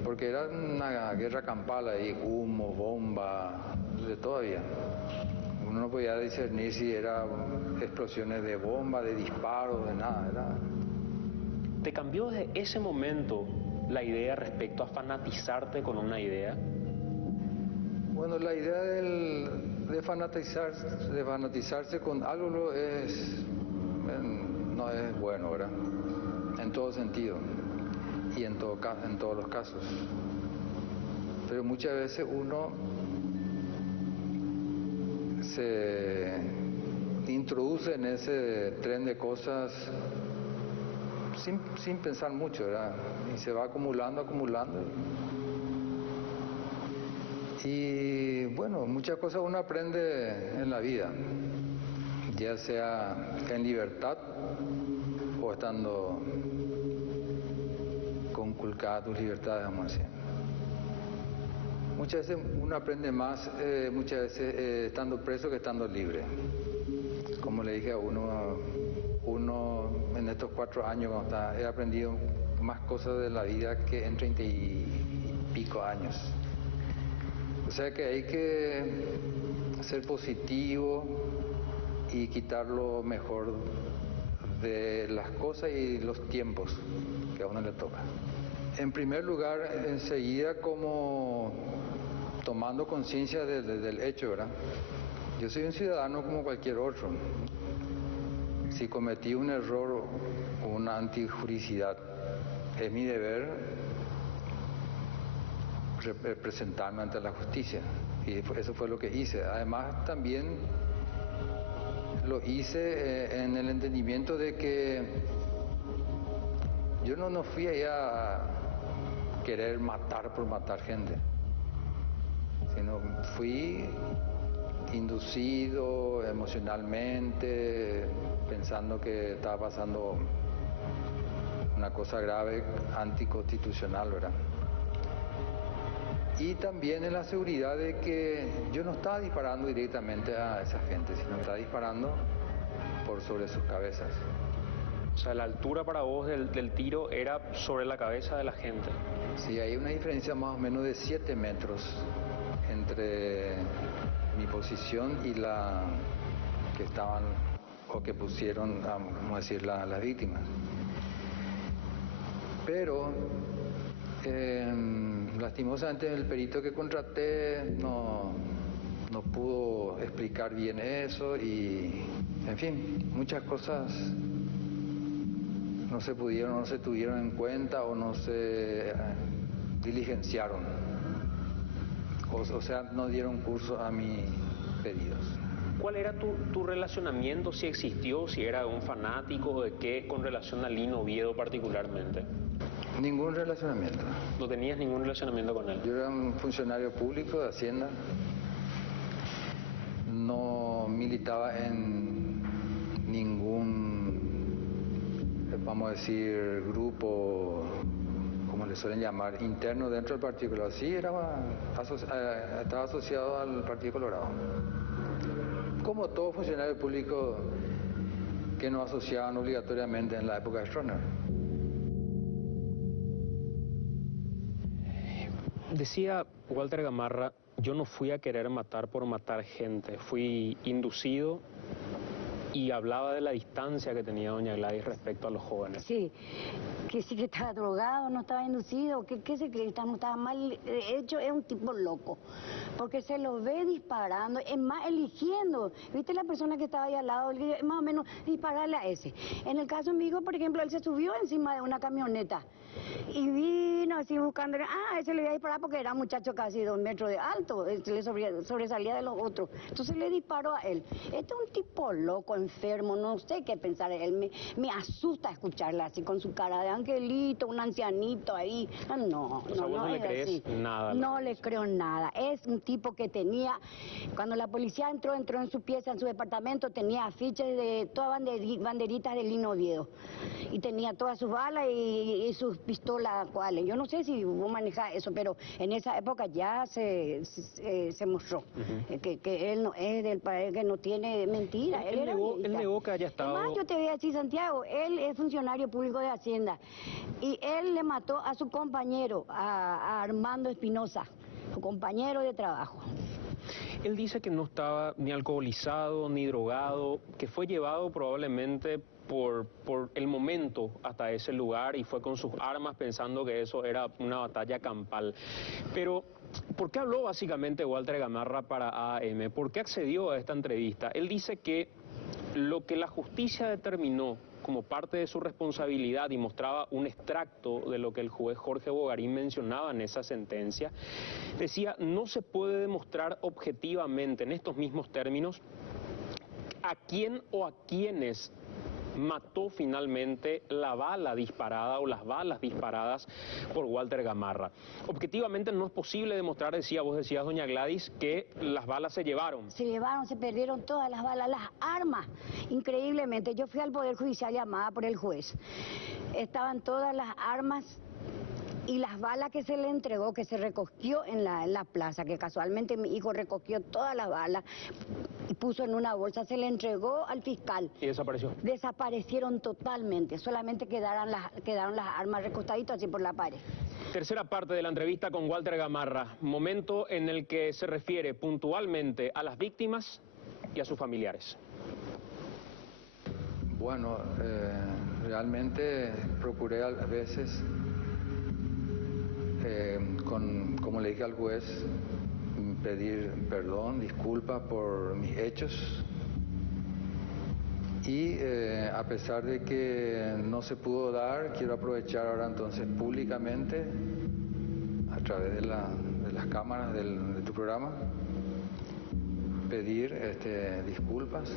porque era una guerra campal ahí, humo, bomba, de todavía. Uno no podía discernir si era explosiones de bomba, de disparos, de nada. ¿Te cambió desde ese momento la idea respecto a fanatizarte con una idea? Bueno, la idea de fanatizarse con algo no es bueno, ¿verdad? En todo sentido y en todos los casos. Pero muchas veces uno se introduce en ese tren de cosas sin pensar mucho, ¿verdad? Y se va acumulando. Y bueno, muchas cosas uno aprende en la vida, ya sea en libertad o estando conculcadas tus libertades, vamos a decir. muchas veces uno aprende más, muchas veces estando preso que estando libre. Como le dije a uno en estos 4 años, he aprendido más cosas de la vida que en 30 y pico años. O sea que hay que ser positivo y quitar lo mejor de las cosas y los tiempos que a uno le toca. En primer lugar, enseguida como tomando conciencia del hecho, ¿verdad? Yo soy un ciudadano como cualquier otro. Si cometí un error o una antijuricidad, es mi deber representarme ante la justicia. Y eso fue lo que hice. Además, también lo hice en el entendimiento de que yo no fui allá a querer matar por matar gente, sino fui inducido emocionalmente, pensando que estaba pasando una cosa grave, anticonstitucional, ¿verdad? Y también en la seguridad de que yo no estaba disparando directamente a esa gente, sino que estaba disparando por sobre sus cabezas. O sea, la altura para vos del tiro era sobre la cabeza de la gente. Sí, hay una diferencia más o menos de 7 metros entre mi posición y la que estaban o que pusieron, vamos a decir, las víctimas. Pero lastimosamente el perito que contraté no pudo explicar bien eso y, en fin, muchas cosas no se pudieron, no se tuvieron en cuenta o no se diligenciaron. O sea, no dieron curso a mis pedidos. ¿Cuál era tu relacionamiento, si existió, si era un fanático de qué, con relación a Lino Oviedo particularmente? Ningún relacionamiento. ¿No tenías ningún relacionamiento con él? Yo era un funcionario público de Hacienda. No militaba en ningún, vamos a decir, grupo, como le suelen llamar, interno dentro del Partido Colorado. Sí, estaba asociado al Partido Colorado. Como todo funcionario público que nos asociaban obligatoriamente en la época de Stroessner. Decía Walter Gamarra, yo no fui a querer matar por matar gente, fui inducido, y hablaba de la distancia que tenía doña Gladys respecto a los jóvenes. Sí, que sí que estaba drogado, no estaba inducido, ¿qué se cree? Estaba mal hecho, es un tipo loco, porque se lo ve disparando, es más eligiendo, ¿viste la persona que estaba ahí al lado? Más o menos dispararle a ese. En el caso de mi hijo, por ejemplo, él se subió encima de una camioneta y vino así buscando, ese le iba a disparar porque era un muchacho casi 2 metros de alto, le sobresalía de los otros, entonces le disparó a él. Este es un tipo loco, enfermo, no sé qué pensar. Él me asusta escucharla así con su cara de angelito, un ancianito ahí. No, o sea, no le crees así. Nada. No le creo nada. Es un tipo que tenía, cuando la policía entró en su pieza, en su departamento, tenía afiches de todas banderitas de Lino Oviedo. Y tenía todas sus balas y sus pistolas cuales. Yo no sé si vos manejás eso, pero en esa época ya se mostró que él no es del país, que no tiene mentira. Él negó que haya estado... Además, yo te voy a decir, Santiago, él es funcionario público de Hacienda y él le mató a su compañero, a Armando Espinosa, su compañero de trabajo. Él dice que no estaba ni alcoholizado ni drogado, que fue llevado probablemente por el momento hasta ese lugar y fue con sus armas pensando que eso era una batalla campal. Pero, ¿por qué habló básicamente Walter Gamarra para AM? ¿Por qué accedió a esta entrevista? Él dice que lo que la justicia determinó como parte de su responsabilidad y mostraba un extracto de lo que el juez Jorge Bogarín mencionaba en esa sentencia, decía, no se puede demostrar objetivamente en estos mismos términos a quién o a quiénes mató finalmente la bala disparada o las balas disparadas por Walter Gamarra. Objetivamente no es posible demostrar, vos decías, doña Gladys, que las balas se llevaron. Se perdieron todas las balas, las armas, increíblemente. Yo fui al Poder Judicial llamada por el juez. Estaban todas las armas Y las balas que se le entregó, que se recogió en la plaza, que casualmente mi hijo recogió todas las balas y puso en una bolsa, se le entregó al fiscal. ¿Y desapareció? Desaparecieron totalmente, solamente quedaron las armas recostaditas así por la pared. Tercera parte de la entrevista con Walter Gamarra, momento en el que se refiere puntualmente a las víctimas y a sus familiares. Bueno, realmente procuré a veces, como le dije al juez, pedir perdón, disculpas por mis hechos. Y a pesar de que no se pudo dar, quiero aprovechar ahora entonces públicamente, a través de las cámaras de tu programa, pedir disculpas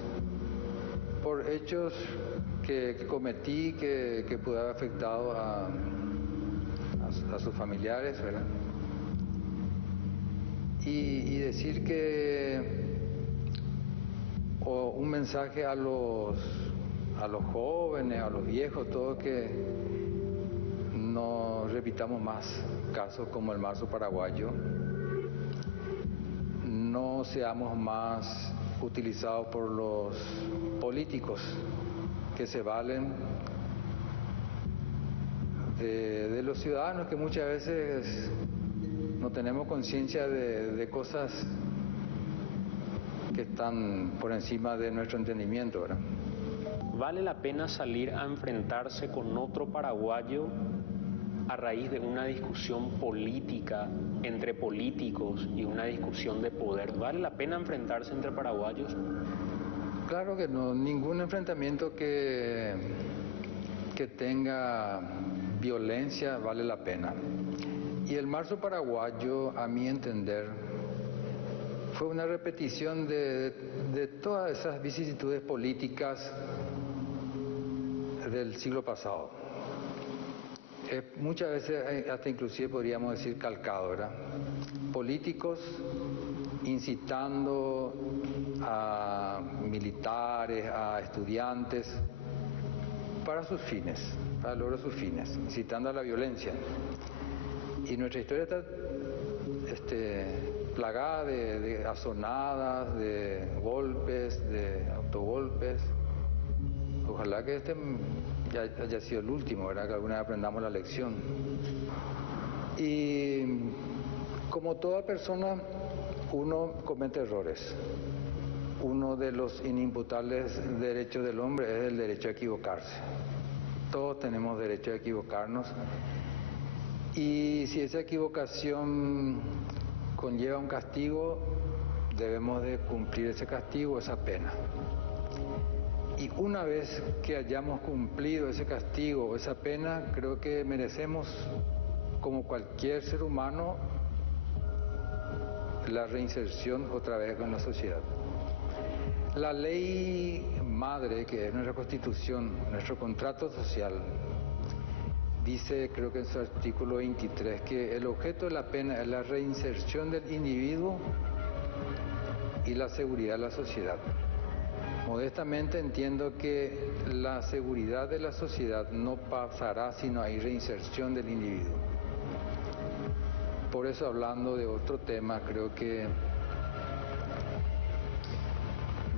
por hechos que cometí, que pudo haber afectado a sus familiares, ¿verdad? Y decir que, o un mensaje a los jóvenes, a los viejos, todos, que no repitamos más casos como el marzo paraguayo, no seamos más utilizados por los políticos que se valen de los ciudadanos, que muchas veces no tenemos conciencia de cosas que están por encima de nuestro entendimiento, ¿verdad? ¿Vale la pena salir a enfrentarse con otro paraguayo a raíz de una discusión política entre políticos y una discusión de poder? ¿Vale la pena enfrentarse entre paraguayos? Claro que no, ningún enfrentamiento que tenga violencia vale la pena. Y el marzo paraguayo, a mi entender, fue una repetición de todas esas vicisitudes políticas del siglo pasado. Muchas veces, hasta inclusive podríamos decir calcado, ¿verdad? Políticos incitando a militares, a estudiantes, para sus fines, para lograr sus fines, incitando a la violencia. Y nuestra historia está plagada de azonadas, de golpes, de autogolpes. Ojalá que ya haya sido el último, ¿verdad? Que alguna vez aprendamos la lección. Y como toda persona, uno comete errores. Uno de los inimputables derechos del hombre es el derecho a equivocarse. Todos tenemos derecho a equivocarnos. Y si esa equivocación conlleva un castigo, debemos de cumplir ese castigo, esa pena. Y una vez que hayamos cumplido ese castigo o esa pena, creo que merecemos, como cualquier ser humano, la reinserción otra vez en la sociedad. La ley madre, que es nuestra Constitución, nuestro contrato social, dice, creo que en su artículo 23, que el objeto de la pena es la reinserción del individuo y la seguridad de la sociedad. Modestamente entiendo que la seguridad de la sociedad no pasará si no hay reinserción del individuo. Por eso, hablando de otro tema, creo que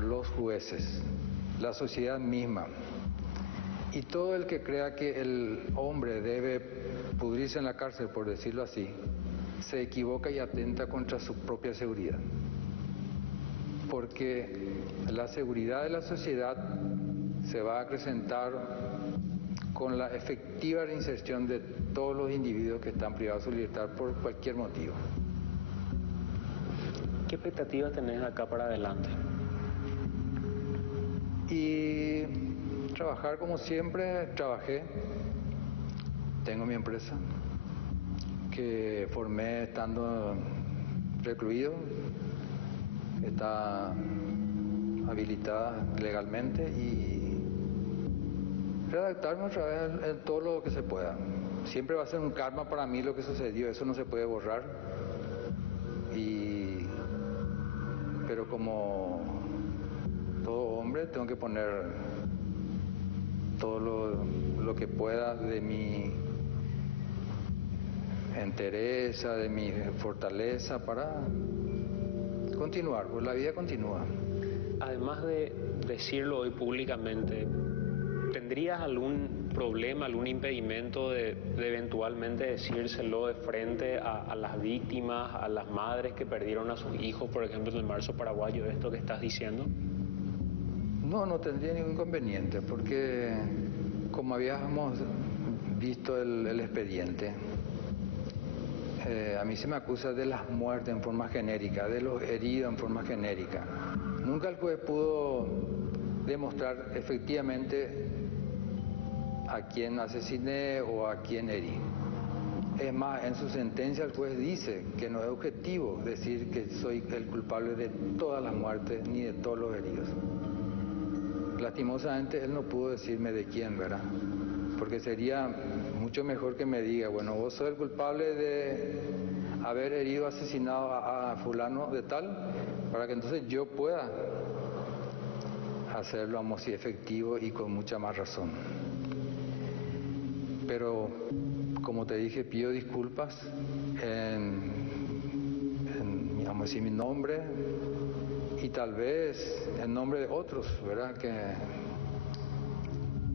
los jueces, la sociedad misma y todo el que crea que el hombre debe pudrirse en la cárcel, por decirlo así, se equivoca y atenta contra su propia seguridad. Porque la seguridad de la sociedad se va a acrecentar con la efectiva reinserción de todos los individuos que están privados de su libertad por cualquier motivo. ¿Qué expectativas tenés acá para adelante? Y trabajar como siempre trabajé. Tengo mi empresa que formé estando recluido. Está habilitada legalmente y redactarme otra vez en todo lo que se pueda. Siempre va a ser un karma para mí lo que sucedió, eso no se puede borrar. Pero como todo hombre tengo que poner todo lo que pueda de entereza, de mi fortaleza para continuar, pues la vida continúa. Además de decirlo hoy públicamente, ¿tendrías algún problema, algún impedimento de eventualmente decírselo de frente a las víctimas, a las madres que perdieron a sus hijos, por ejemplo, en el marzo paraguayo, esto que estás diciendo? No, no tendría ningún inconveniente, porque como habíamos visto el expediente, a mí se me acusa de las muertes en forma genérica, de los heridos en forma genérica. Nunca el juez pudo demostrar efectivamente a quién asesiné o a quién herí. Es más, en su sentencia el juez dice que no es objetivo decir que soy el culpable de todas las muertes ni de todos los heridos. Lastimosamente él no pudo decirme de quién, ¿verdad? Porque sería mucho mejor que me diga, bueno, vos sos el culpable de haber herido, asesinado a fulano de tal, para que entonces yo pueda hacerlo, vamos, si efectivo y con mucha más razón. Pero, como te dije, pido disculpas vamos a decir, mi nombre y tal vez en nombre de otros, ¿verdad?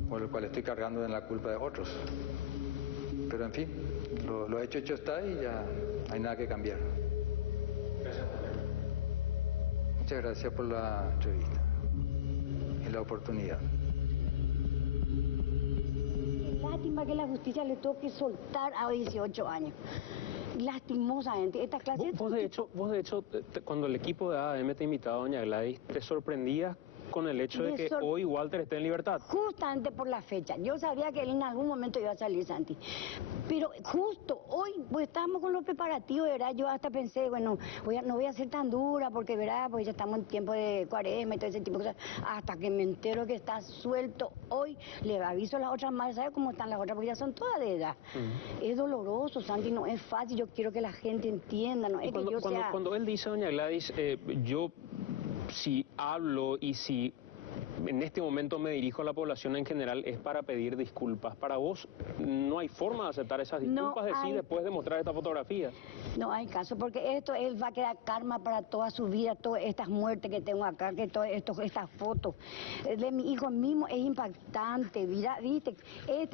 Por el cual estoy cargando en la culpa de otros. Pero en fin, lo hecho está y ya no hay nada que cambiar. Gracias. Muchas gracias por la entrevista y la oportunidad. Lástima que la justicia le toque soltar a 18 años. Lastimosamente, esta clase... Vos de hecho, cuando el equipo de ADM te invitaba a doña Gladys, ¿te sorprendías con el hecho de que hoy Walter esté en libertad? Justamente por la fecha. Yo sabía que él en algún momento iba a salir, Santi. Pero justo hoy, pues estábamos con los preparativos, ¿verdad? Yo hasta pensé, bueno, no voy a ser tan dura porque, ¿verdad? Pues ya estamos en tiempo de cuaresma y todo ese tipo de cosas. Hasta que me entero que está suelto hoy, le aviso a las otras madres, ¿sabes cómo están las otras? Porque ya son todas de edad. Es doloroso, Santi, no es fácil. Yo quiero que la gente entienda, ¿no? Es que yo sea... Cuando él dice, doña Gladys, yo si hablo y si en este momento me dirijo a la población en general, es para pedir disculpas. Para vos no hay forma de aceptar esas disculpas después de mostrar esta fotografía. No hay caso, porque él va a quedar karma para toda su vida, todas estas muertes que tengo acá, que todas estas fotos. De mi hijo mismo es impactante, ¿viste?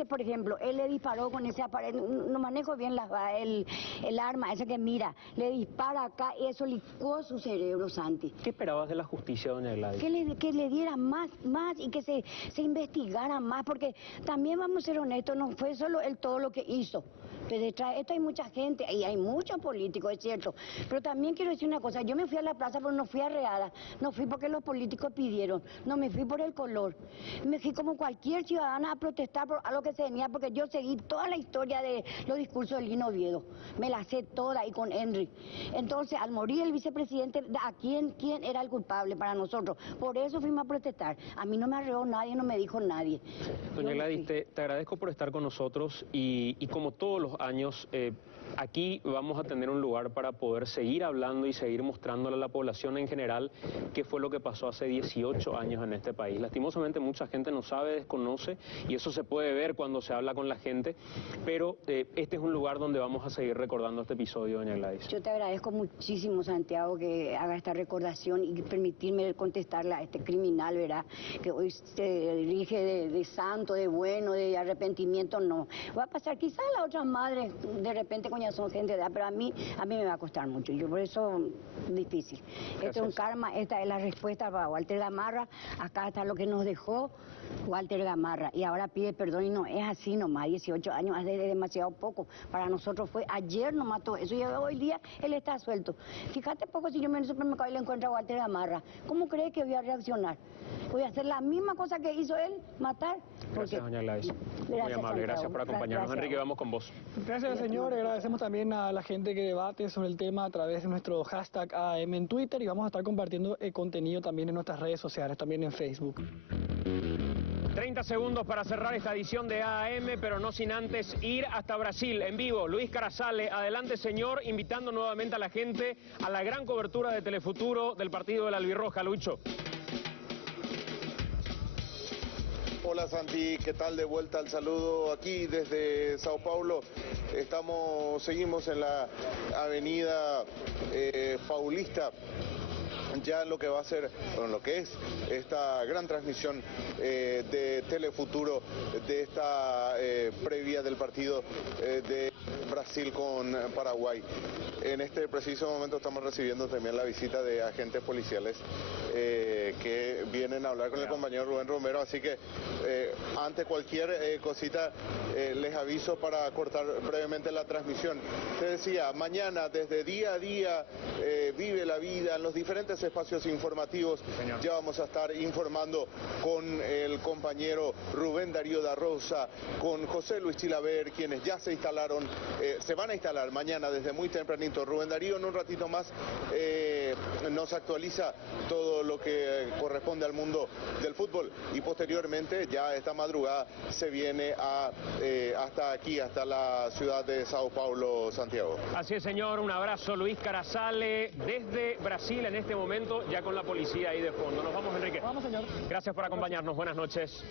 Por ejemplo, él le disparó con ese aparato, no manejo bien el arma, esa que mira, le dispara acá y eso licuó su cerebro, Santi. ¿Qué esperabas de la justicia, doña Gladys? Que le diera más y que se investigara más, porque también vamos a ser honestos, no fue solo él todo lo que hizo. Pero detrás de esto hay mucha gente y hay muchos políticos, es cierto. Pero también quiero decir una cosa, yo me fui a la plaza pero no fui arreada, no fui porque los políticos pidieron, no me fui por el color. Me fui como cualquier ciudadana a protestar por algo que se venía, porque yo seguí toda la historia de los discursos de Lino Oviedo, me la sé toda y con Henry. Entonces, al morir el vicepresidente, ¿a quién era el culpable para nosotros? Por eso fuimos a protestar. A mí no me arreó nadie, no me dijo nadie. Doña Gladys, te agradezco por estar con nosotros y como todos los años, aquí vamos a tener un lugar para poder seguir hablando y seguir mostrándole a la población en general qué fue lo que pasó hace 18 años en este país. Lastimosamente mucha gente no sabe, desconoce, y eso se puede ver cuando se habla con la gente, pero este es un lugar donde vamos a seguir recordando este episodio, doña Gladys. Yo te agradezco muchísimo, Santiago, que haga esta recordación y permitirme contestarle a este criminal, ¿verdad? Que hoy se dirige de santo, de bueno, de arrepentimiento, no. Va a pasar quizás a las otras madres, de repente con ya son gente de edad, pero a mí me va a costar mucho, y yo por eso difícil. Gracias. Esto es un karma, esta es la respuesta para Walter Gamarra, acá está lo que nos dejó Walter Gamarra, y ahora pide perdón, y no es así nomás, 18 años es demasiado poco, para nosotros fue ayer nomás todo eso, y hoy día él está suelto. Fíjate poco si yo me en el supermercado y le encuentro a Walter Gamarra, ¿cómo cree que voy a reaccionar? ¿Voy a hacer la misma cosa que hizo él, matar? Gracias, doña Gladys. Muy amable, Santiago. Gracias por acompañarnos. Gracias. Enrique, vamos con vos. Gracias, señor. Agradecemos también a la gente que debate sobre el tema a través de nuestro hashtag AM en Twitter, y vamos a estar compartiendo el contenido también en nuestras redes sociales, también en Facebook. 30 segundos para cerrar esta edición de AM, pero no sin antes ir hasta Brasil en vivo. Luis Carazale, adelante, señor, invitando nuevamente a la gente a la gran cobertura de Telefuturo del partido de la Albirroja. Lucho. Hola Santi, ¿qué tal? De vuelta al saludo aquí desde Sao Paulo. Seguimos en la avenida Paulista. Ya lo que va a ser, bueno, lo que es esta gran transmisión de Telefuturo de esta previa del partido de Brasil con Paraguay. En este preciso momento estamos recibiendo también la visita de agentes policiales que vienen a hablar con el compañero Rubén Romero, así que ante cualquier cosita les aviso para cortar brevemente la transmisión. Te decía, mañana desde día a día vive la vida en los diferentes espacios informativos. Ya vamos a estar informando con el compañero Rubén Darío da Rosa, con José Luis Chilaver, quienes ya se instalaron, se van a instalar mañana desde muy tempranito. Rubén Darío en un ratito más nos actualiza todo lo que corresponde al mundo del fútbol y posteriormente ya esta madrugada se viene hasta aquí, hasta la ciudad de Sao Paulo, Santiago. Así es, señor, un abrazo. Luis Carazale desde Brasil en este momento, ya con la policía ahí de fondo. Nos vamos, Enrique. Vamos, señor. Gracias por acompañarnos, buenas noches.